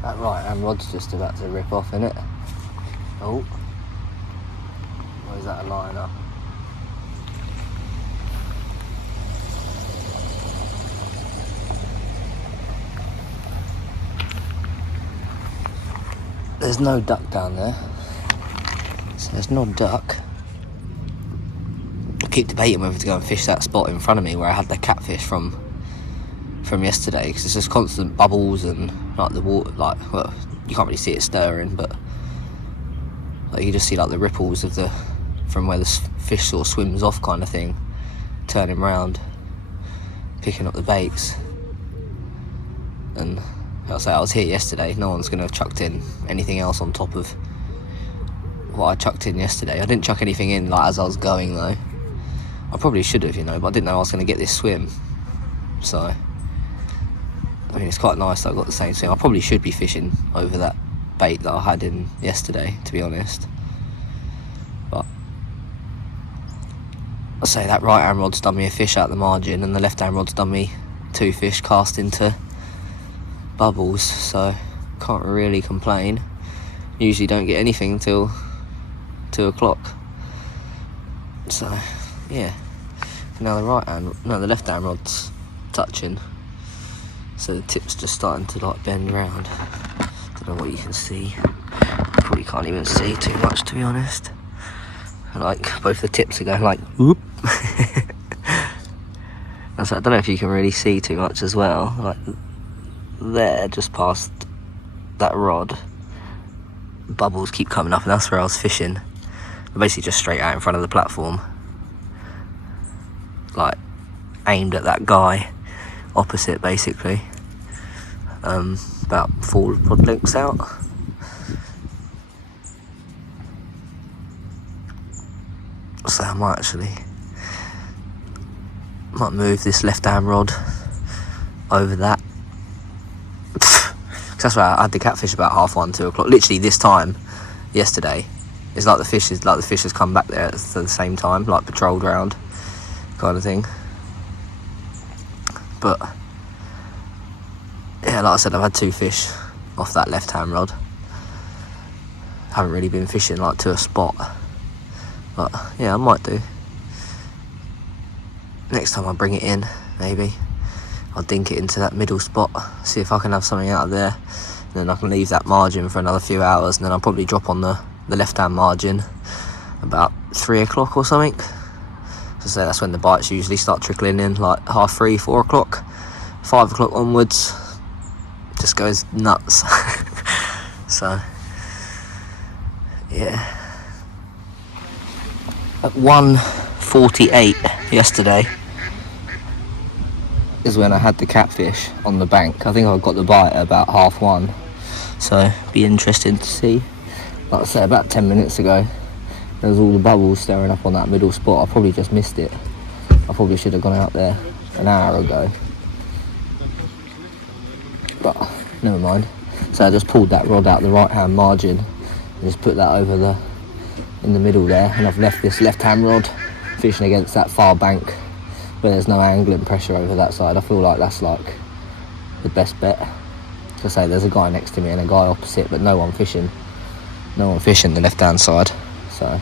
That right hand rod's just about to rip off, innit? Oh. Or is that a liner? there's no duck down there. So there's no duck. I keep debating whether to go and fish that spot in front of me where I had the catfish from yesterday, because it's just constant bubbles and like the water, like, well, you can't really see it stirring, but like you just see like the ripples of from where the fish sort of swims off, kind of thing, turning round, picking up the baits. And I'll say I was here yesterday. No one's gonna have chucked in anything else on top of what I chucked in yesterday. I didn't chuck anything in like as I was going though. I probably should have, you know, but I didn't know I was gonna get this swim. So I mean, it's quite nice that I got the same swim. I probably should be fishing over that bait that I had in yesterday, to be honest. But I say that right hand rod's done me a fish out the margin, and the left hand rod's done me 2 fish cast into bubbles, so can't really complain. Usually don't get anything till 2 o'clock. So yeah. Now the left hand rod's touching, so the tip's just starting to like bend round. Don't know what you can see. Probably can't even see too much, to be honest. Like both the tips are going like whoop. So I don't know if you can really see too much as well. Like there, just past that rod, bubbles keep coming up, and that's where I was fishing. Basically just straight out in front of the platform, like aimed at that guy opposite, basically. About 4 rod lengths out. So I might move this left hand rod over that. That's why I had the catfish about 1:30, 2 o'clock. Literally this time yesterday. It's like the fish has come back there at the same time, like patrolled round kind of thing. But yeah, like I said, I've had 2 fish off that left hand rod. Haven't really been fishing like to a spot, but yeah, I might do. Next time I bring it in, maybe I'll dink it into that middle spot, see if I can have something out of there, and then I can leave that margin for another few hours, and then I'll probably drop on the left hand margin about 3 o'clock or something. So that's when the bites usually start trickling in, like 3:30, 4 o'clock. 5 o'clock onwards just goes nuts. So yeah, at 1:48 yesterday is when I had the catfish on the bank. I think I got the bite at about 1:30, so be interesting to see. Like I said, about 10 minutes ago there was all the bubbles stirring up on that middle spot. I probably just missed it. I probably should have gone out there an hour ago, but never mind. So I just pulled that rod out the right hand margin and just put that over in the middle there, and I've left this left hand rod fishing against that far bank where there's no angling pressure over that side. I feel like that's like the best bet. To say there's a guy next to me and a guy opposite, but no one fishing the left hand side. So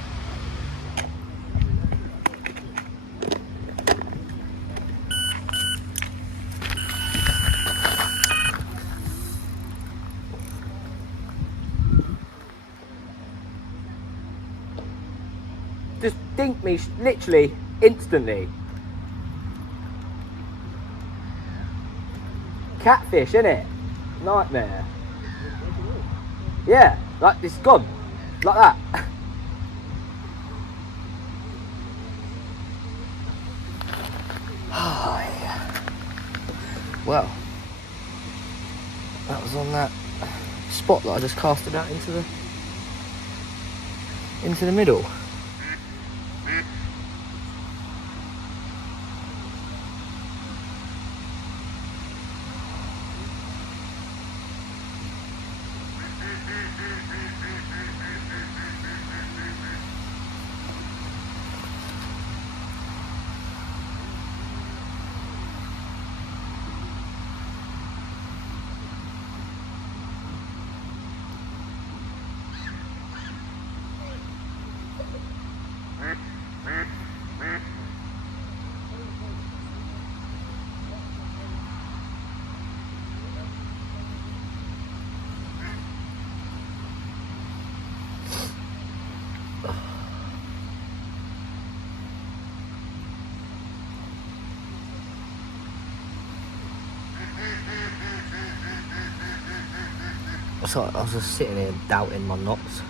Just dink me literally instantly. Catfish, innit? Nightmare. Yeah, like it's gone. Like that. Oh, yeah. Well, that was on that spot that I just casted out into the middle. So I was just sitting here doubting my knots.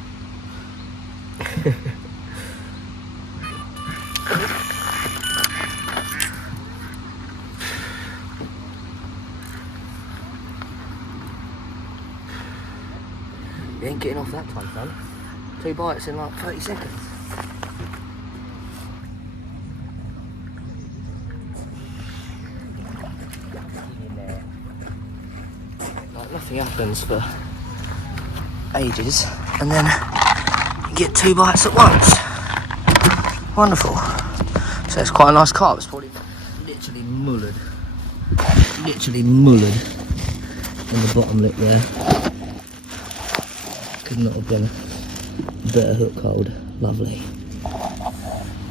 You ain't getting off that time, son. 2 bites in like 30 seconds. Like nothing happens for ages, and then you get 2 bites at once. Wonderful. So it's quite a nice carp. It's probably literally mullered. Literally mullered in the bottom lip there. Could not have been a better hook hold. Lovely.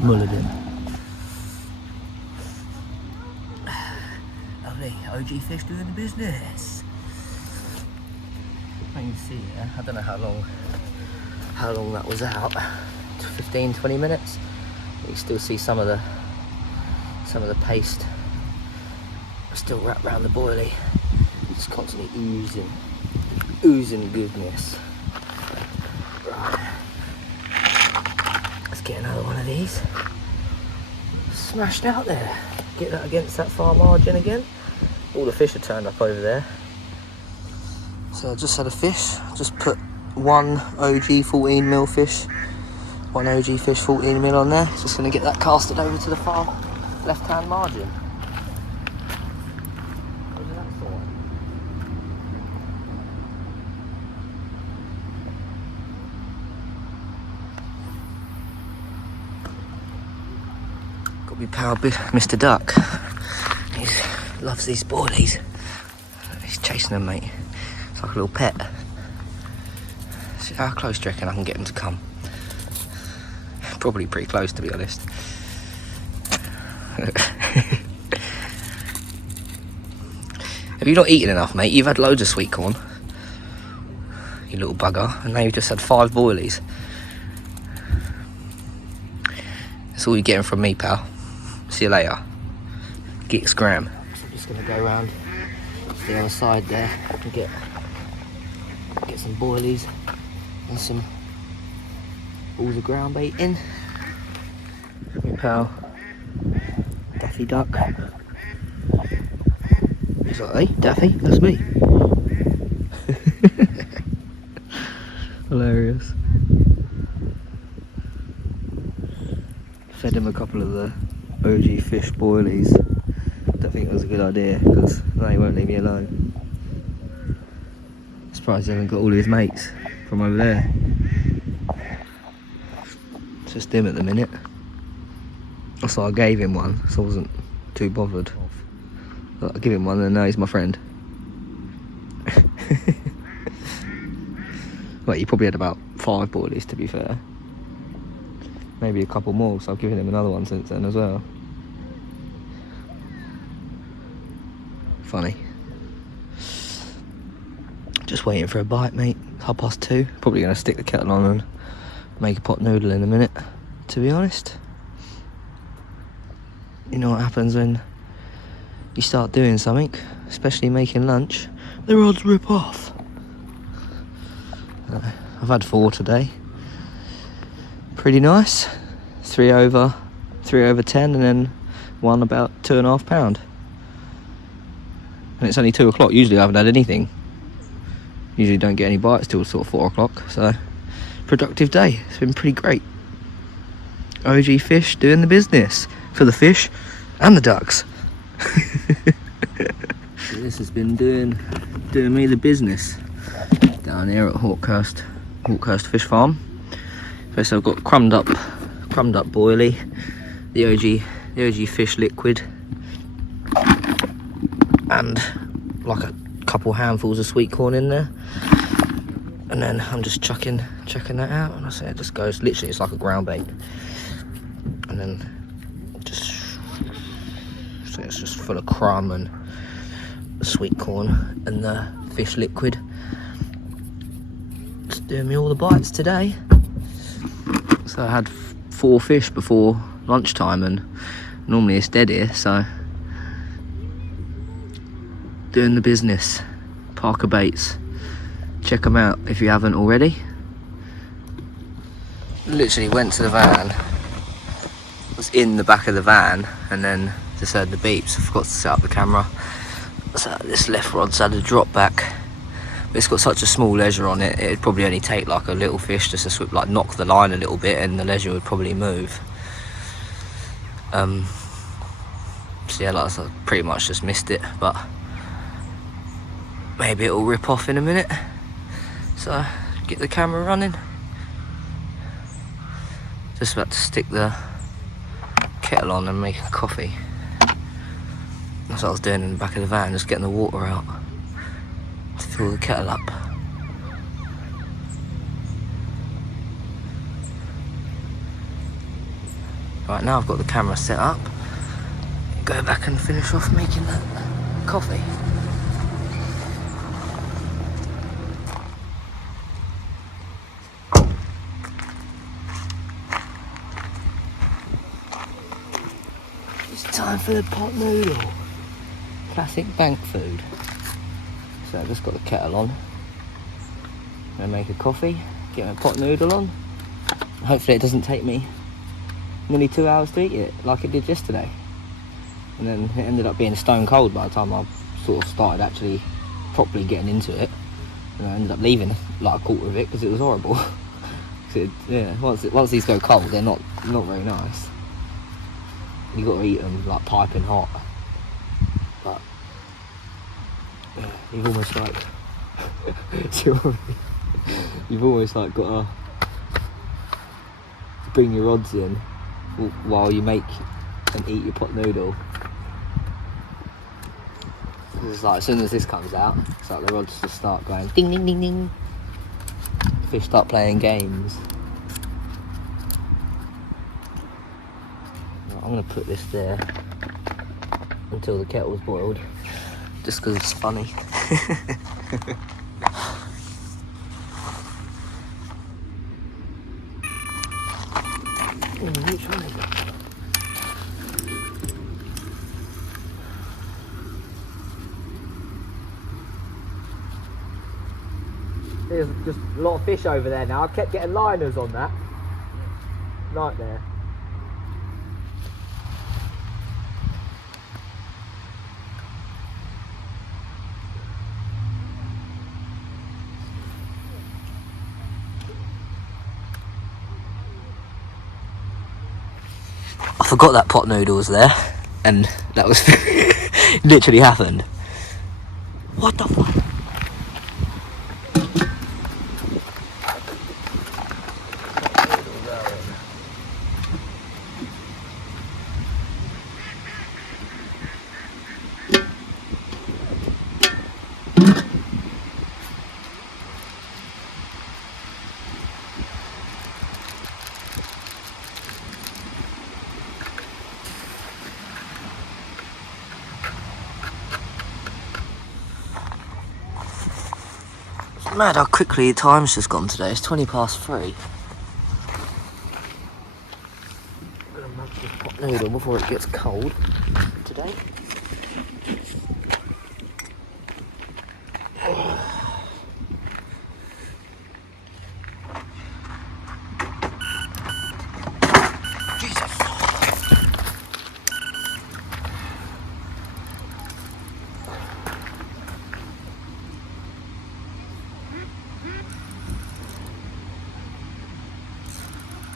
Mullered him. Lovely. OG fish doing the business. I can see here, I don't know how long that was out. 15-20 minutes. You can still see some of the paste still wrapped around the boilie. Just constantly oozing goodness. Right. Let's get another one of these. Smashed out there. Get that against that far margin again. All the fish are turned up over there. So I just had a fish. Just put 1 OG 14mm fish. 1 OG fish 14mm on there. Just going to get that casted over to the far left hand margin. What was that for? Got to be powered with Mr. Duck. He loves these boilies. He's chasing them, mate. It's like a little pet. See how close do you reckon I can get him to come? Probably pretty close, to be honest. Have you not eaten enough, mate? You've had loads of sweet corn, you little bugger, and now you've just had 5 boilies. That's all you're getting from me, pal. See you later. Get scram. So I'm just going to go around the other side there and get some boilies and some balls of ground bait in. My pal Daffy Duck. He's like, hey Daffy, that's me. Hilarious. Fed him a couple of the OG fish boilies. Don't think it was a good idea because now he won't leave me alone. Surprised he hasn't got all his mates from over there. It's just him at the minute. So I gave him one, so I wasn't too bothered. But I give him one and now he's my friend. Well, he probably had about 5 boilies to be fair. Maybe a couple more, so I've given him another one since then as well. Funny. Just waiting for a bite, mate. 2:30. Probably going to stick the kettle on and make a pot noodle in a minute, to be honest. You know what happens when you start doing something, especially making lunch, the rods rip off. I've had 4 today. Pretty nice. 3 over 10 and then one about 2.5 pound. And it's only 2 o'clock. Usually I haven't had anything. Usually don't get any bites till sort of 4 o'clock. So productive day. It's been pretty great. OG fish doing the business for the fish and the ducks. This has been doing me the business down here at Hawkhurst Fish Farm. First I've got crumbed up boilie, the OG fish liquid, and like a couple handfuls of sweet corn in there. And then I'm just checking that out, and I say it just goes, literally it's like a ground bait. And then so it's just full of crumb and sweet corn and the fish liquid. Just doing me all the bites today. So I had 4 fish before lunchtime, and normally it's dead here, so doing the business. Parkerbaits, check them out if you haven't already. Literally went to the van, was in the back of the van, and then just heard the beeps. I forgot to set up the camera. So this left rod's had a drop back. But it's got such a small leisure on it, it'd probably only take like a little fish just to like knock the line a little bit and the leisure would probably move. So yeah, like I pretty much just missed it, but maybe it'll rip off in a minute. So get the camera running. Just about to stick the kettle on and make a coffee. That's what I was doing in the back of the van, just getting the water out to fill the kettle up. Right, now I've got the camera set up. Go back and finish off making that coffee. It's time for the pot noodle. Classic bank food. So I've just got the kettle on. I'm gonna make a coffee, get my pot noodle on. Hopefully it doesn't take me nearly 2 hours to eat it, like it did yesterday. And then it ended up being stone cold by the time I sort of started actually properly getting into it. And I ended up leaving like a quarter of it because it was horrible. Yeah, once these go cold, they're not very nice. You got to eat them like piping hot. But yeah, you've almost like you've almost like got to bring your rods in while you make and eat your pot noodle. It's like as soon as this comes out, it's like the rods just start going ding ding ding ding. Fish start playing games. Right, I'm gonna put this there until the kettle's boiled, just because it's funny. Which one is it? There's just a lot of fish over there now. I kept getting liners on that. Right there. I forgot that pot noodle was there, and that was literally happened. What the fuck? Mad how quickly the time's just gone today. It's 3:20. I'm gonna make this pot noodle before it gets cold today.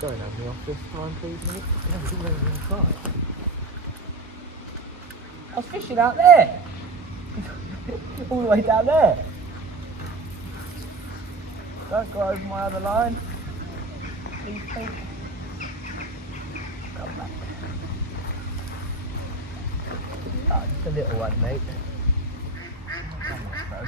Don't have me off this time, please, mate. No, you don't even try. I was fishing out there. All the way down there. Don't go over my other line. Please, Pete. Come back. Oh, just a little one, mate. Not much, though.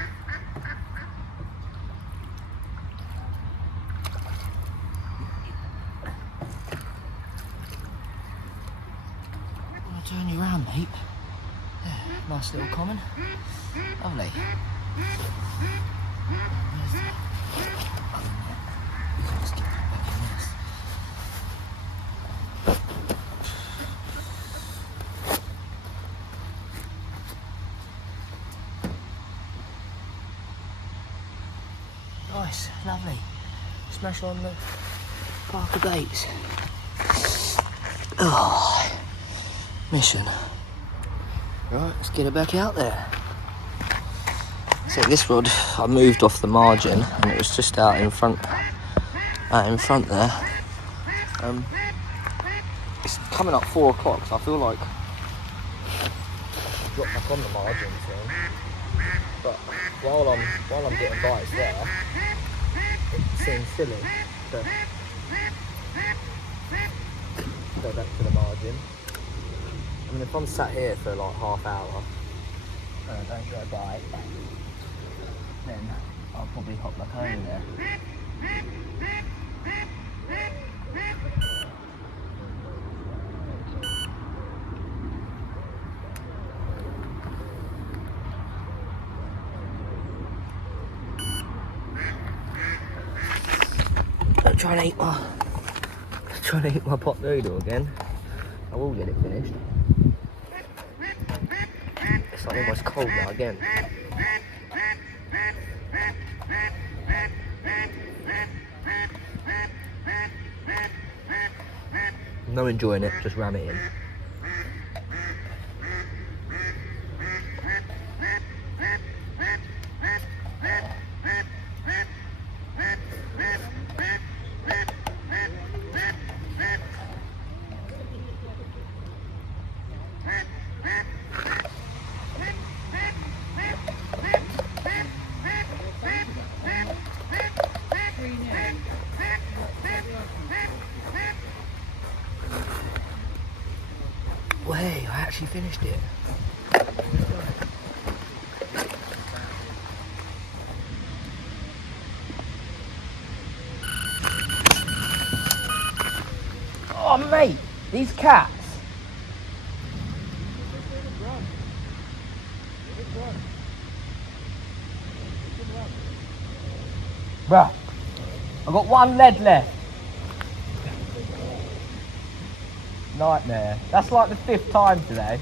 Turn you around, mate. Yeah, nice little common. Lovely. Where's the... Let's get that back in this. Yes, lovely. Smash on the Parkerbaits. Oh, mission. Right, let's get it back out there. So this rod, I moved off the margin and it was just out in front there. It's coming up 4 o'clock, so I feel like I've dropped back on the margin soon. But while I'm getting bites there, it seems silly to go back to the margin. I mean, if I'm sat here for like half hour and I don't get a bite, then I'll probably hop back over there. Don't try and eat my pot noodle again. I will get it finished. It's like almost cold now again. No enjoying it, just ram it in. Well, hey, I actually finished it. Oh, mate, these cats. Bruh, I've got 1 lead left. Nightmare. That's like the 5th time today.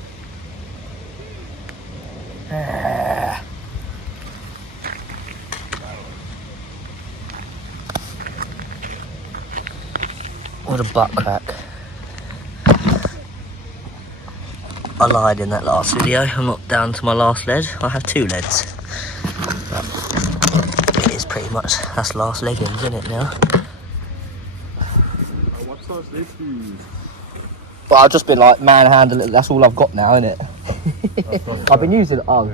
What a butt crack. I lied in that last video. I'm not down to my last lead. I have 2 leads. But it is pretty much, that's last leggings, isn't it now? What's those legs do you use? But I've just been like manhandling it. That's all I've got now, innit? I've been using. Oh,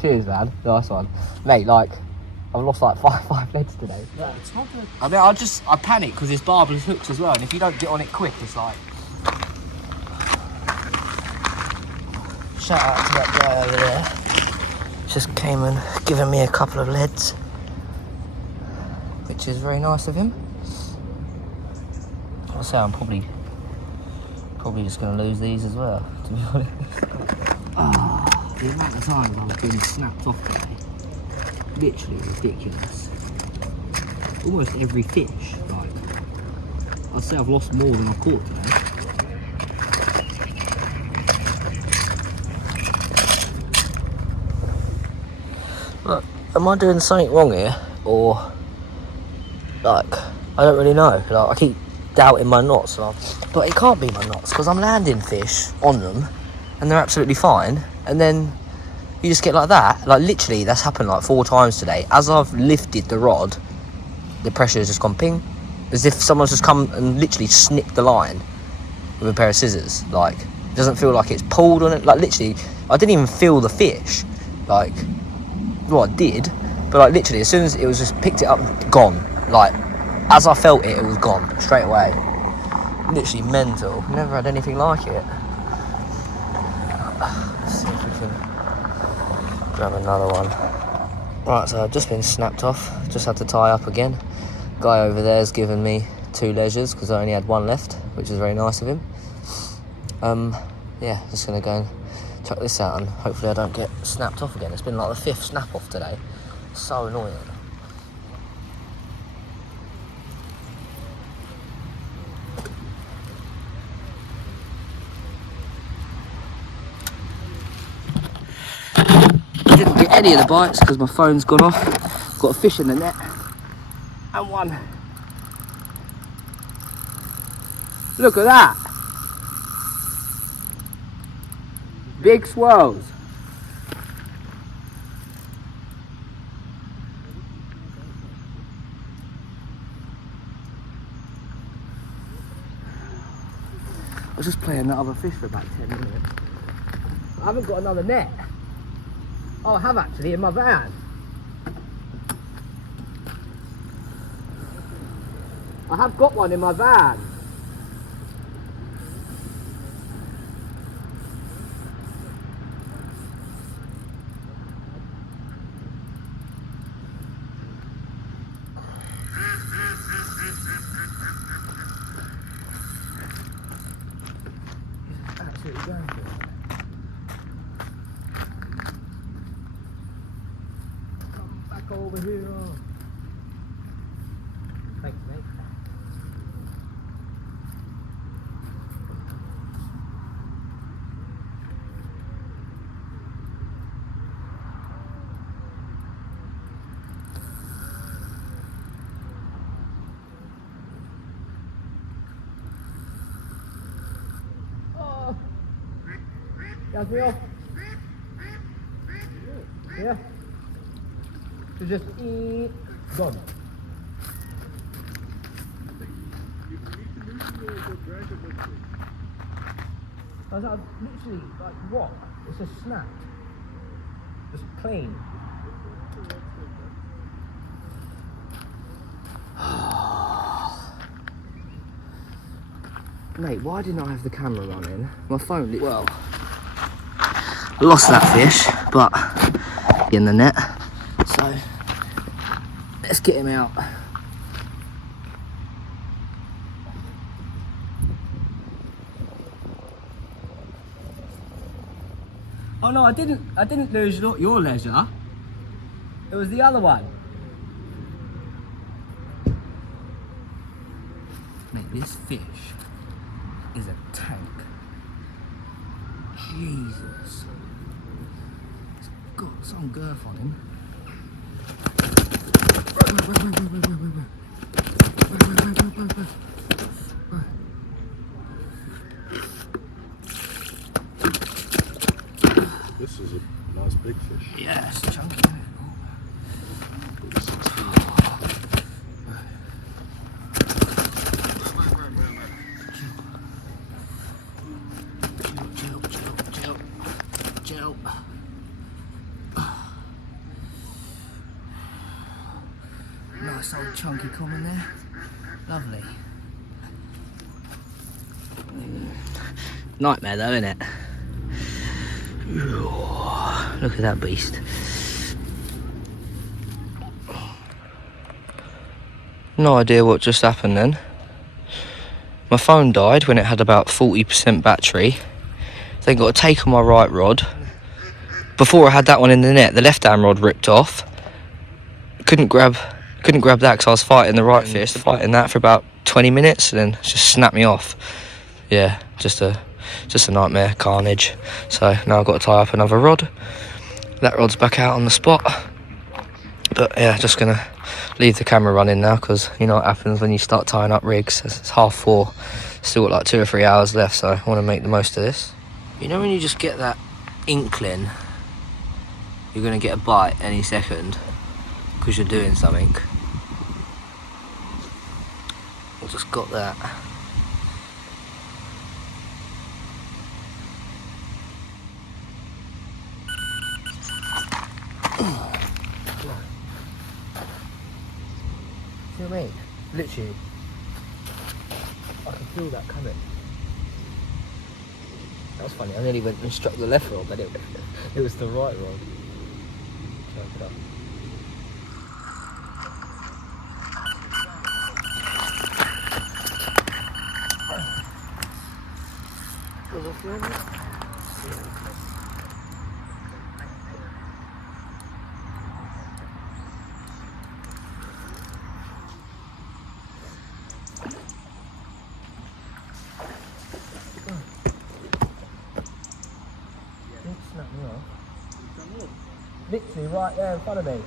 cheers, man. Nice one, mate. Like, I've lost like five leads today. Yeah, it's not good. I mean, I panic because it's barbless hooks as well, and if you don't get on it quick, it's like. Shout out to that guy over there. Just came and given me a couple of leads, which is very nice of him. I'll say I'm probably just going to lose these as well, to be honest. Oh, the amount of times I've been snapped off today, literally ridiculous. Almost every fish, like, I'd say I've lost more than I've caught today. Look, am I doing something wrong here, or, like, I don't really know. Like, I keep doubting my knots, but it can't be my knots because I'm landing fish on them and they're absolutely fine, and then you just get like that. Like, literally, that's happened like 4 times today. As I've lifted the rod, the pressure has just gone ping, as if someone's just come and literally snipped the line with a pair of scissors. Like, it doesn't feel like it's pulled on it. Like, literally, I didn't even feel the fish. Like, well, I did, but like literally, as soon as it was just picked it up, gone. Like, as I felt it, it was gone straight away. Literally mental. Never had anything like it. Let's see if we can grab another one. Right, so I've just been snapped off. Just had to tie up again. Guy over there's given me 2 leisures because I only had 1 left, which is very nice of him. Yeah, just gonna go and check this out and hopefully I don't get snapped off again. It's been like the 5th snap off today. So annoying. I didn't get any of the bites because my phone's gone off. Got a fish in the net. And one. Look at that. Big swirls. I was just playing that other fish for about 10 minutes. I haven't got another net. Oh, I have actually, in my van. I have got one in my van. Absolutely going for it. Come back over here. Thanks, mate. Got me off. Yeah. So just eat. Gone. I was like, literally like what? It's a snap. Just plain. Mate, why didn't I have the camera running? My phone, well, I lost that fish, but in the net. So let's get him out. Oh no, I didn't lose your leisure. It was the other one. Mate, this fish is a tank. Jesus. It's got some girth on him. This is a nice big fish. Yeah, it's chunky. Chill. Nice old chunky common there. Lovely. Nightmare though, isn't it? Look at that beast. No idea what just happened then. My phone died when it had about 40% battery. Then got a take on my right rod. Before I had that one in the net, the left hand rod ripped off. Couldn't grab that because I was fighting the right fish, fighting that for about 20 minutes, and then it just snapped me off. Yeah, just a nightmare, carnage. So now I've got to tie up another rod. That rod's back out on the spot. But yeah, just gonna leave the camera running now because you know what happens when you start tying up rigs. It's 4:30. Still got like 2 or 3 hours left, so I want to make the most of this. You know when you just get that inkling you're gonna get a bite any second because you're doing something. I just got that. See what I mean? Literally, I can feel that coming. That was funny. I nearly went and struck the left rod, but it was the right rod. Choke it up. Was I filming? Literally right there in front of me.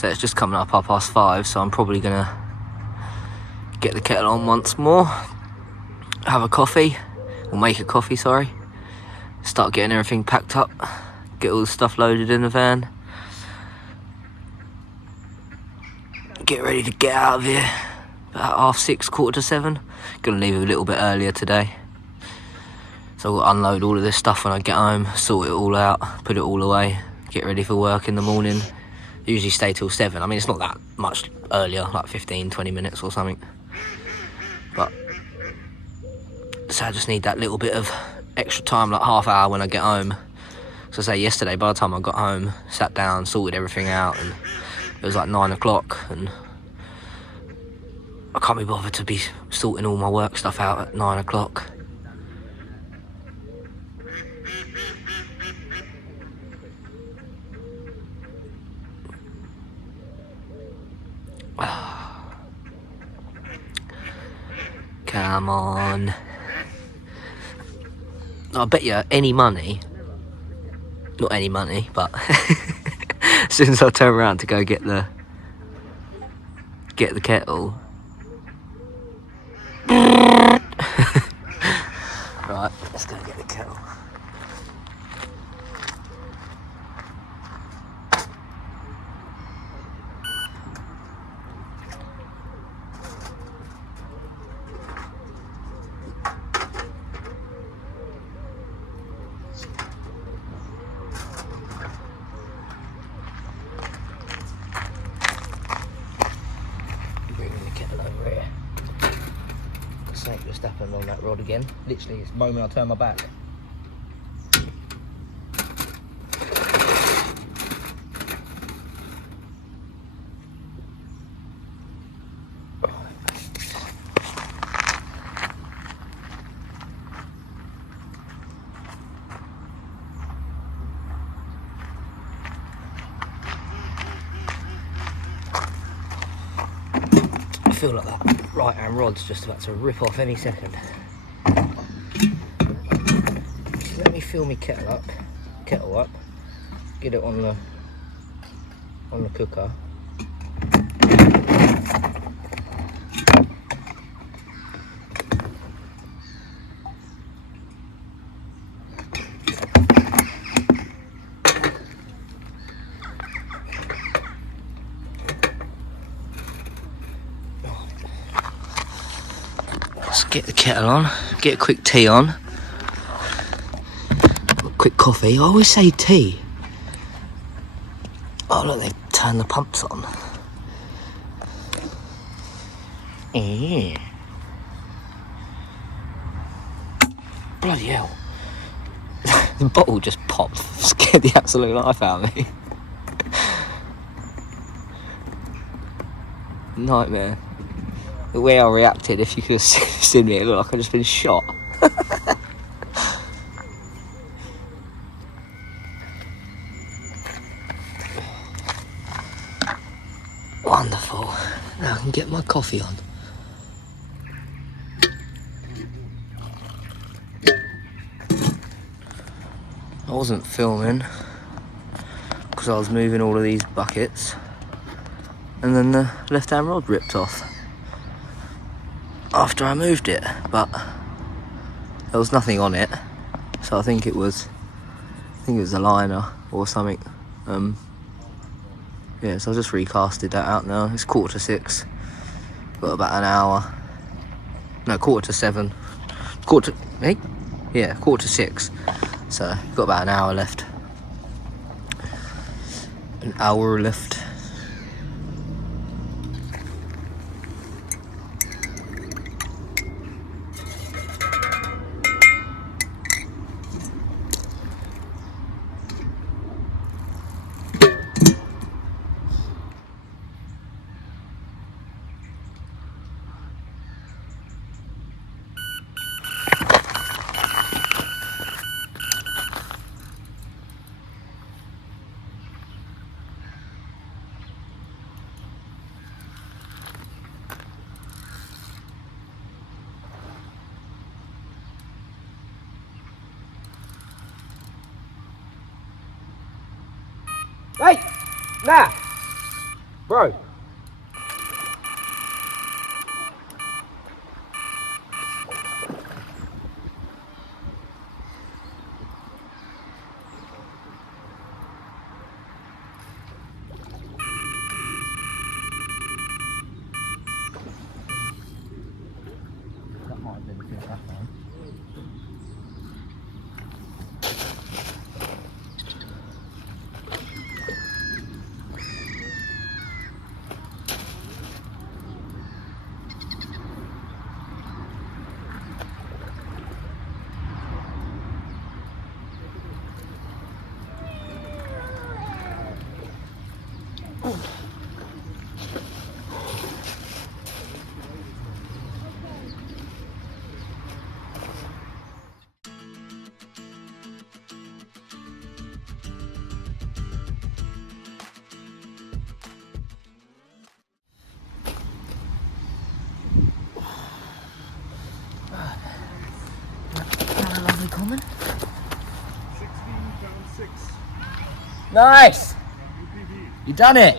So it's just coming up 5:30, so I'm probably gonna get the kettle on once more, have a coffee, or make a coffee, sorry, start getting everything packed up, get all the stuff loaded in the van, get ready to get out of here about 6:30, 6:45. Gonna leave a little bit earlier today, so I've got to unload all of this stuff when I get home, sort it all out, put it all away, get ready for work in the morning. Usually stay till 7. I mean, it's not that much earlier, like 15-20 minutes or something, but so I just need that little bit of extra time, like half hour when I get home. So I say yesterday, by the time I got home, sat down, sorted everything out, and it was like 9 o'clock, and I can't be bothered to be sorting all my work stuff out at 9 o'clock. Come on. I bet you any money, not any money, but as soon as I turn around to go get the kettle. Right, let's go get the kettle. Something just happened on that rod again. Literally, it's the moment I turn my back. I feel like that right hand rod's just about to rip off any second. So let me fill my kettle up, get it on the cooker. Get the kettle on, get a quick tea on, quick coffee. I always say tea. Oh look, they've turned the pumps on. Yeah. Bloody hell. The bottle just popped, scared the absolute life out of me. Nightmare. The way I reacted, if you could have seen me, it looked like I'd just been shot. Wonderful. Now I can get my coffee on. I wasn't filming because I was moving all of these buckets, and then the left-hand rod ripped off after I moved it, but there was nothing on it, so I think it was a liner or something. Yeah, so I just recasted that out now. It's 6:15. Got about an hour. No, 6:45. 6:45. So got about an hour left. An hour left. Hey! Nah! Bro. That might have been a bit that one. Another lovely common. 16 pound 6. Nice! You done it!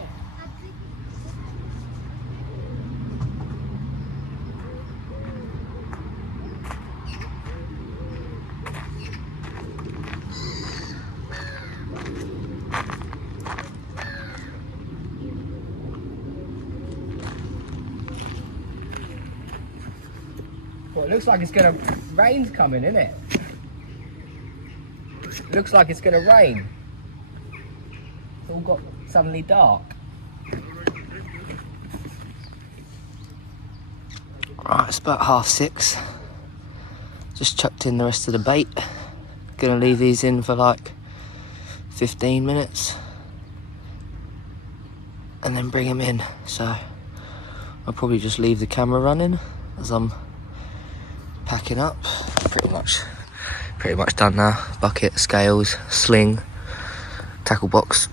Well, it looks like it's gonna rain's coming, isn't it? Looks like it's gonna rain. It's all got suddenly dark. Right, it's about 6:30. Just chucked in the rest of the bait. Gonna leave these in for like 15 minutes and then bring them in. So I'll probably just leave the camera running as I'm packing up. Pretty much done now. Bucket, scales, sling, tackle box,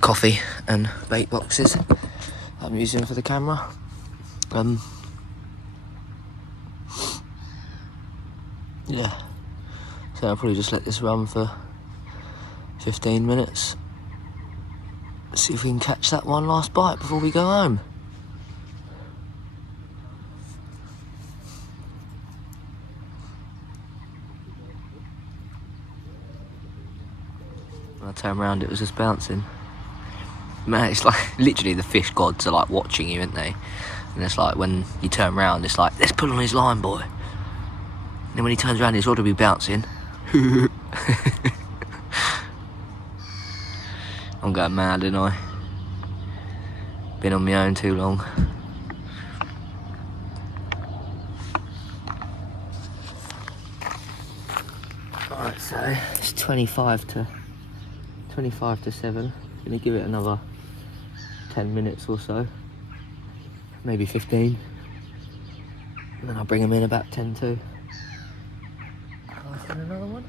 coffee and bait boxes I'm using for the camera. Yeah, so I'll probably just let this run for 15 minutes. See if we can catch that one last bite before we go home. When I turned around, it was just bouncing. Man, it's like literally the fish gods are like watching you, aren't they? And it's like when you turn around, it's like, let's pull on his line, boy. And then when he turns around, he's ought to be bouncing. I'm going mad, ain't I? Been on my own too long. Alright, so it's 25 to 7. Gonna give it another 10 minutes or so. Maybe 15. And then I'll bring them in about 10 to. Cast in another one.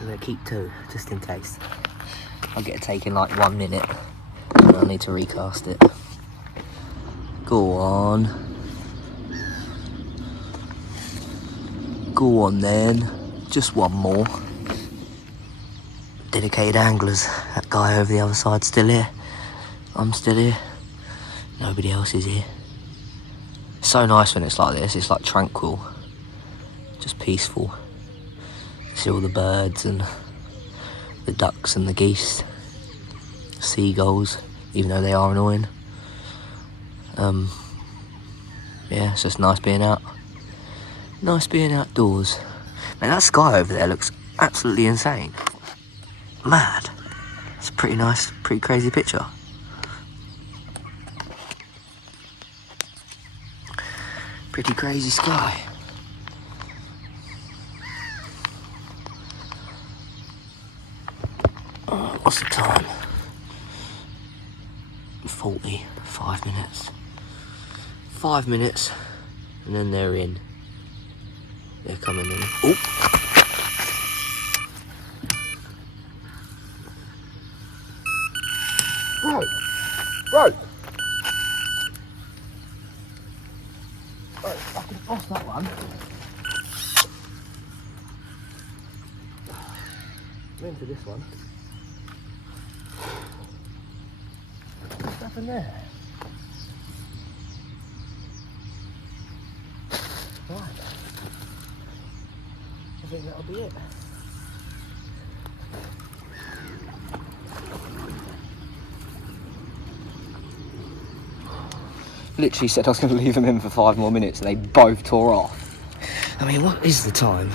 I'm gonna keep 2, just in case. I'll get it taken like 1 minute and I'll need to recast it. Go on. Go on then. Just one more. Dedicated anglers. That guy over the other side's still here. I'm still here. Nobody else is here. It's so nice when it's like this. It's like tranquil. Just peaceful. See all the birds and the ducks and the geese, seagulls, even though they are annoying. Yeah, it's just nice being out. Nice being outdoors. Man, that sky over there looks absolutely insane. Mad. It's a pretty nice, pretty crazy picture. Pretty crazy sky. What's the time? 45 minutes. 5 minutes, and then they're in. They're coming in. Oh! I'm into this one. What's happened there? Right. I think that'll be it. Literally said I was going to leave them in for 5 more minutes and they both tore off. I mean, what is the time?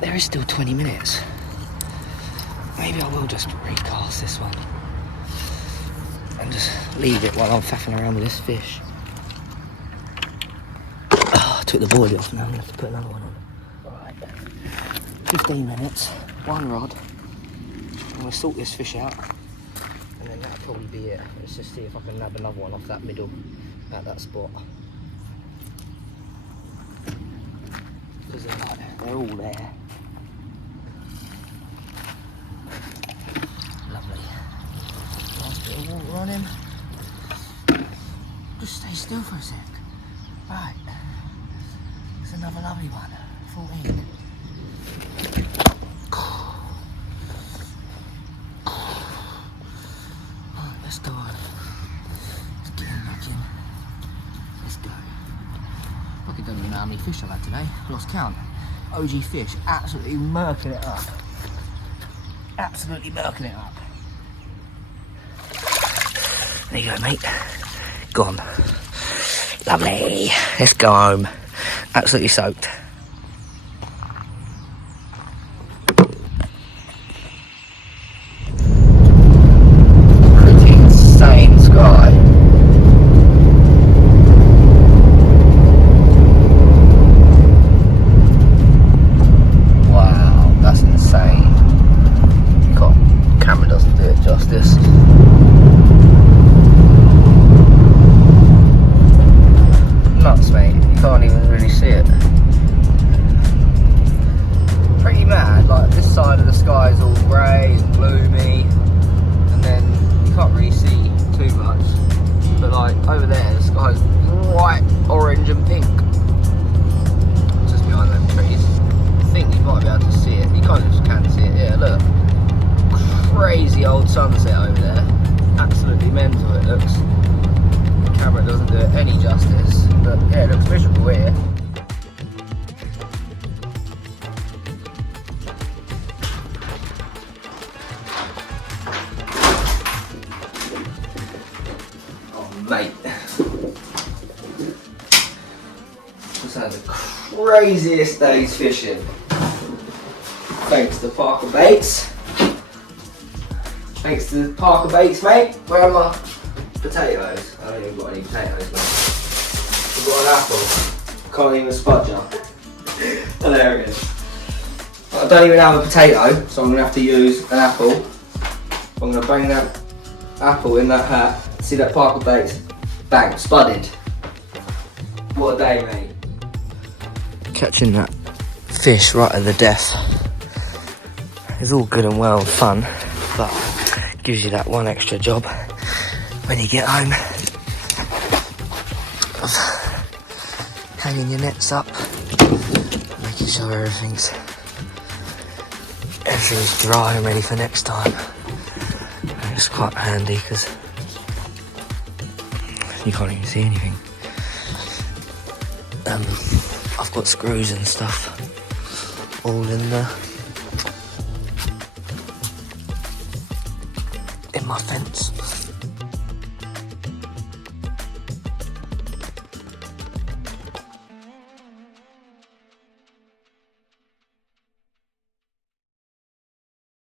There is still 20 minutes. Maybe I will just recast this one and just leave it while I'm faffing around with this fish. Oh, I took the boilie off, now I'm going to have to put another one on. Alright, 15 minutes, 1 rod. I'm going to sort this fish out and then that'll probably be it. Let's just see if I can nab another one off that middle, at that spot. Because they're all there. Lovely. Nice bit of water on him. Just stay still for a sec. Right. There's another lovely one. 14. Right, let's go on. Let's get him back in. Let's go. I don't even know how many fish I've had today. Lost count. OG fish, absolutely murking it up. Absolutely murking it up. There you go, mate. Gone. Lovely. Let's go home. Absolutely soaked. Pretty insane sky. Wow, that's insane. God, camera doesn't do it justice. Nuts, mate. You can't even really see it. Pretty mad. Like, this side of the sky is all grey and gloomy, and then you can't really see too much. But like over there, the sky's bright orange and pink. Just behind them trees. I think you might be able to see it. You kind of just can see it. Yeah, look. Crazy old sunset over there. Absolutely mental it looks. The camera doesn't do it any justice. But yeah, it looks miserable here. Oh, mate. Just had the craziest days fishing. Thanks to Parkerbaits. Thanks to Parkerbaits, mate. Where are my potatoes? I don't even got any potatoes, mate. I've got an apple. Can't even spudge up. Hilarious. I don't even have a potato, so I'm going to have to use an apple. I'm going to bang that apple in that hat. See that Parkerbaits? Bang, spudded. What a day, mate. Catching that fish right at the death is all good and well fun, but gives you that one extra job when you get home of hanging your nets up, making sure everything's dry and ready for next time. And it's quite handy because you can't even see anything. I've got screws and stuff all in my fence.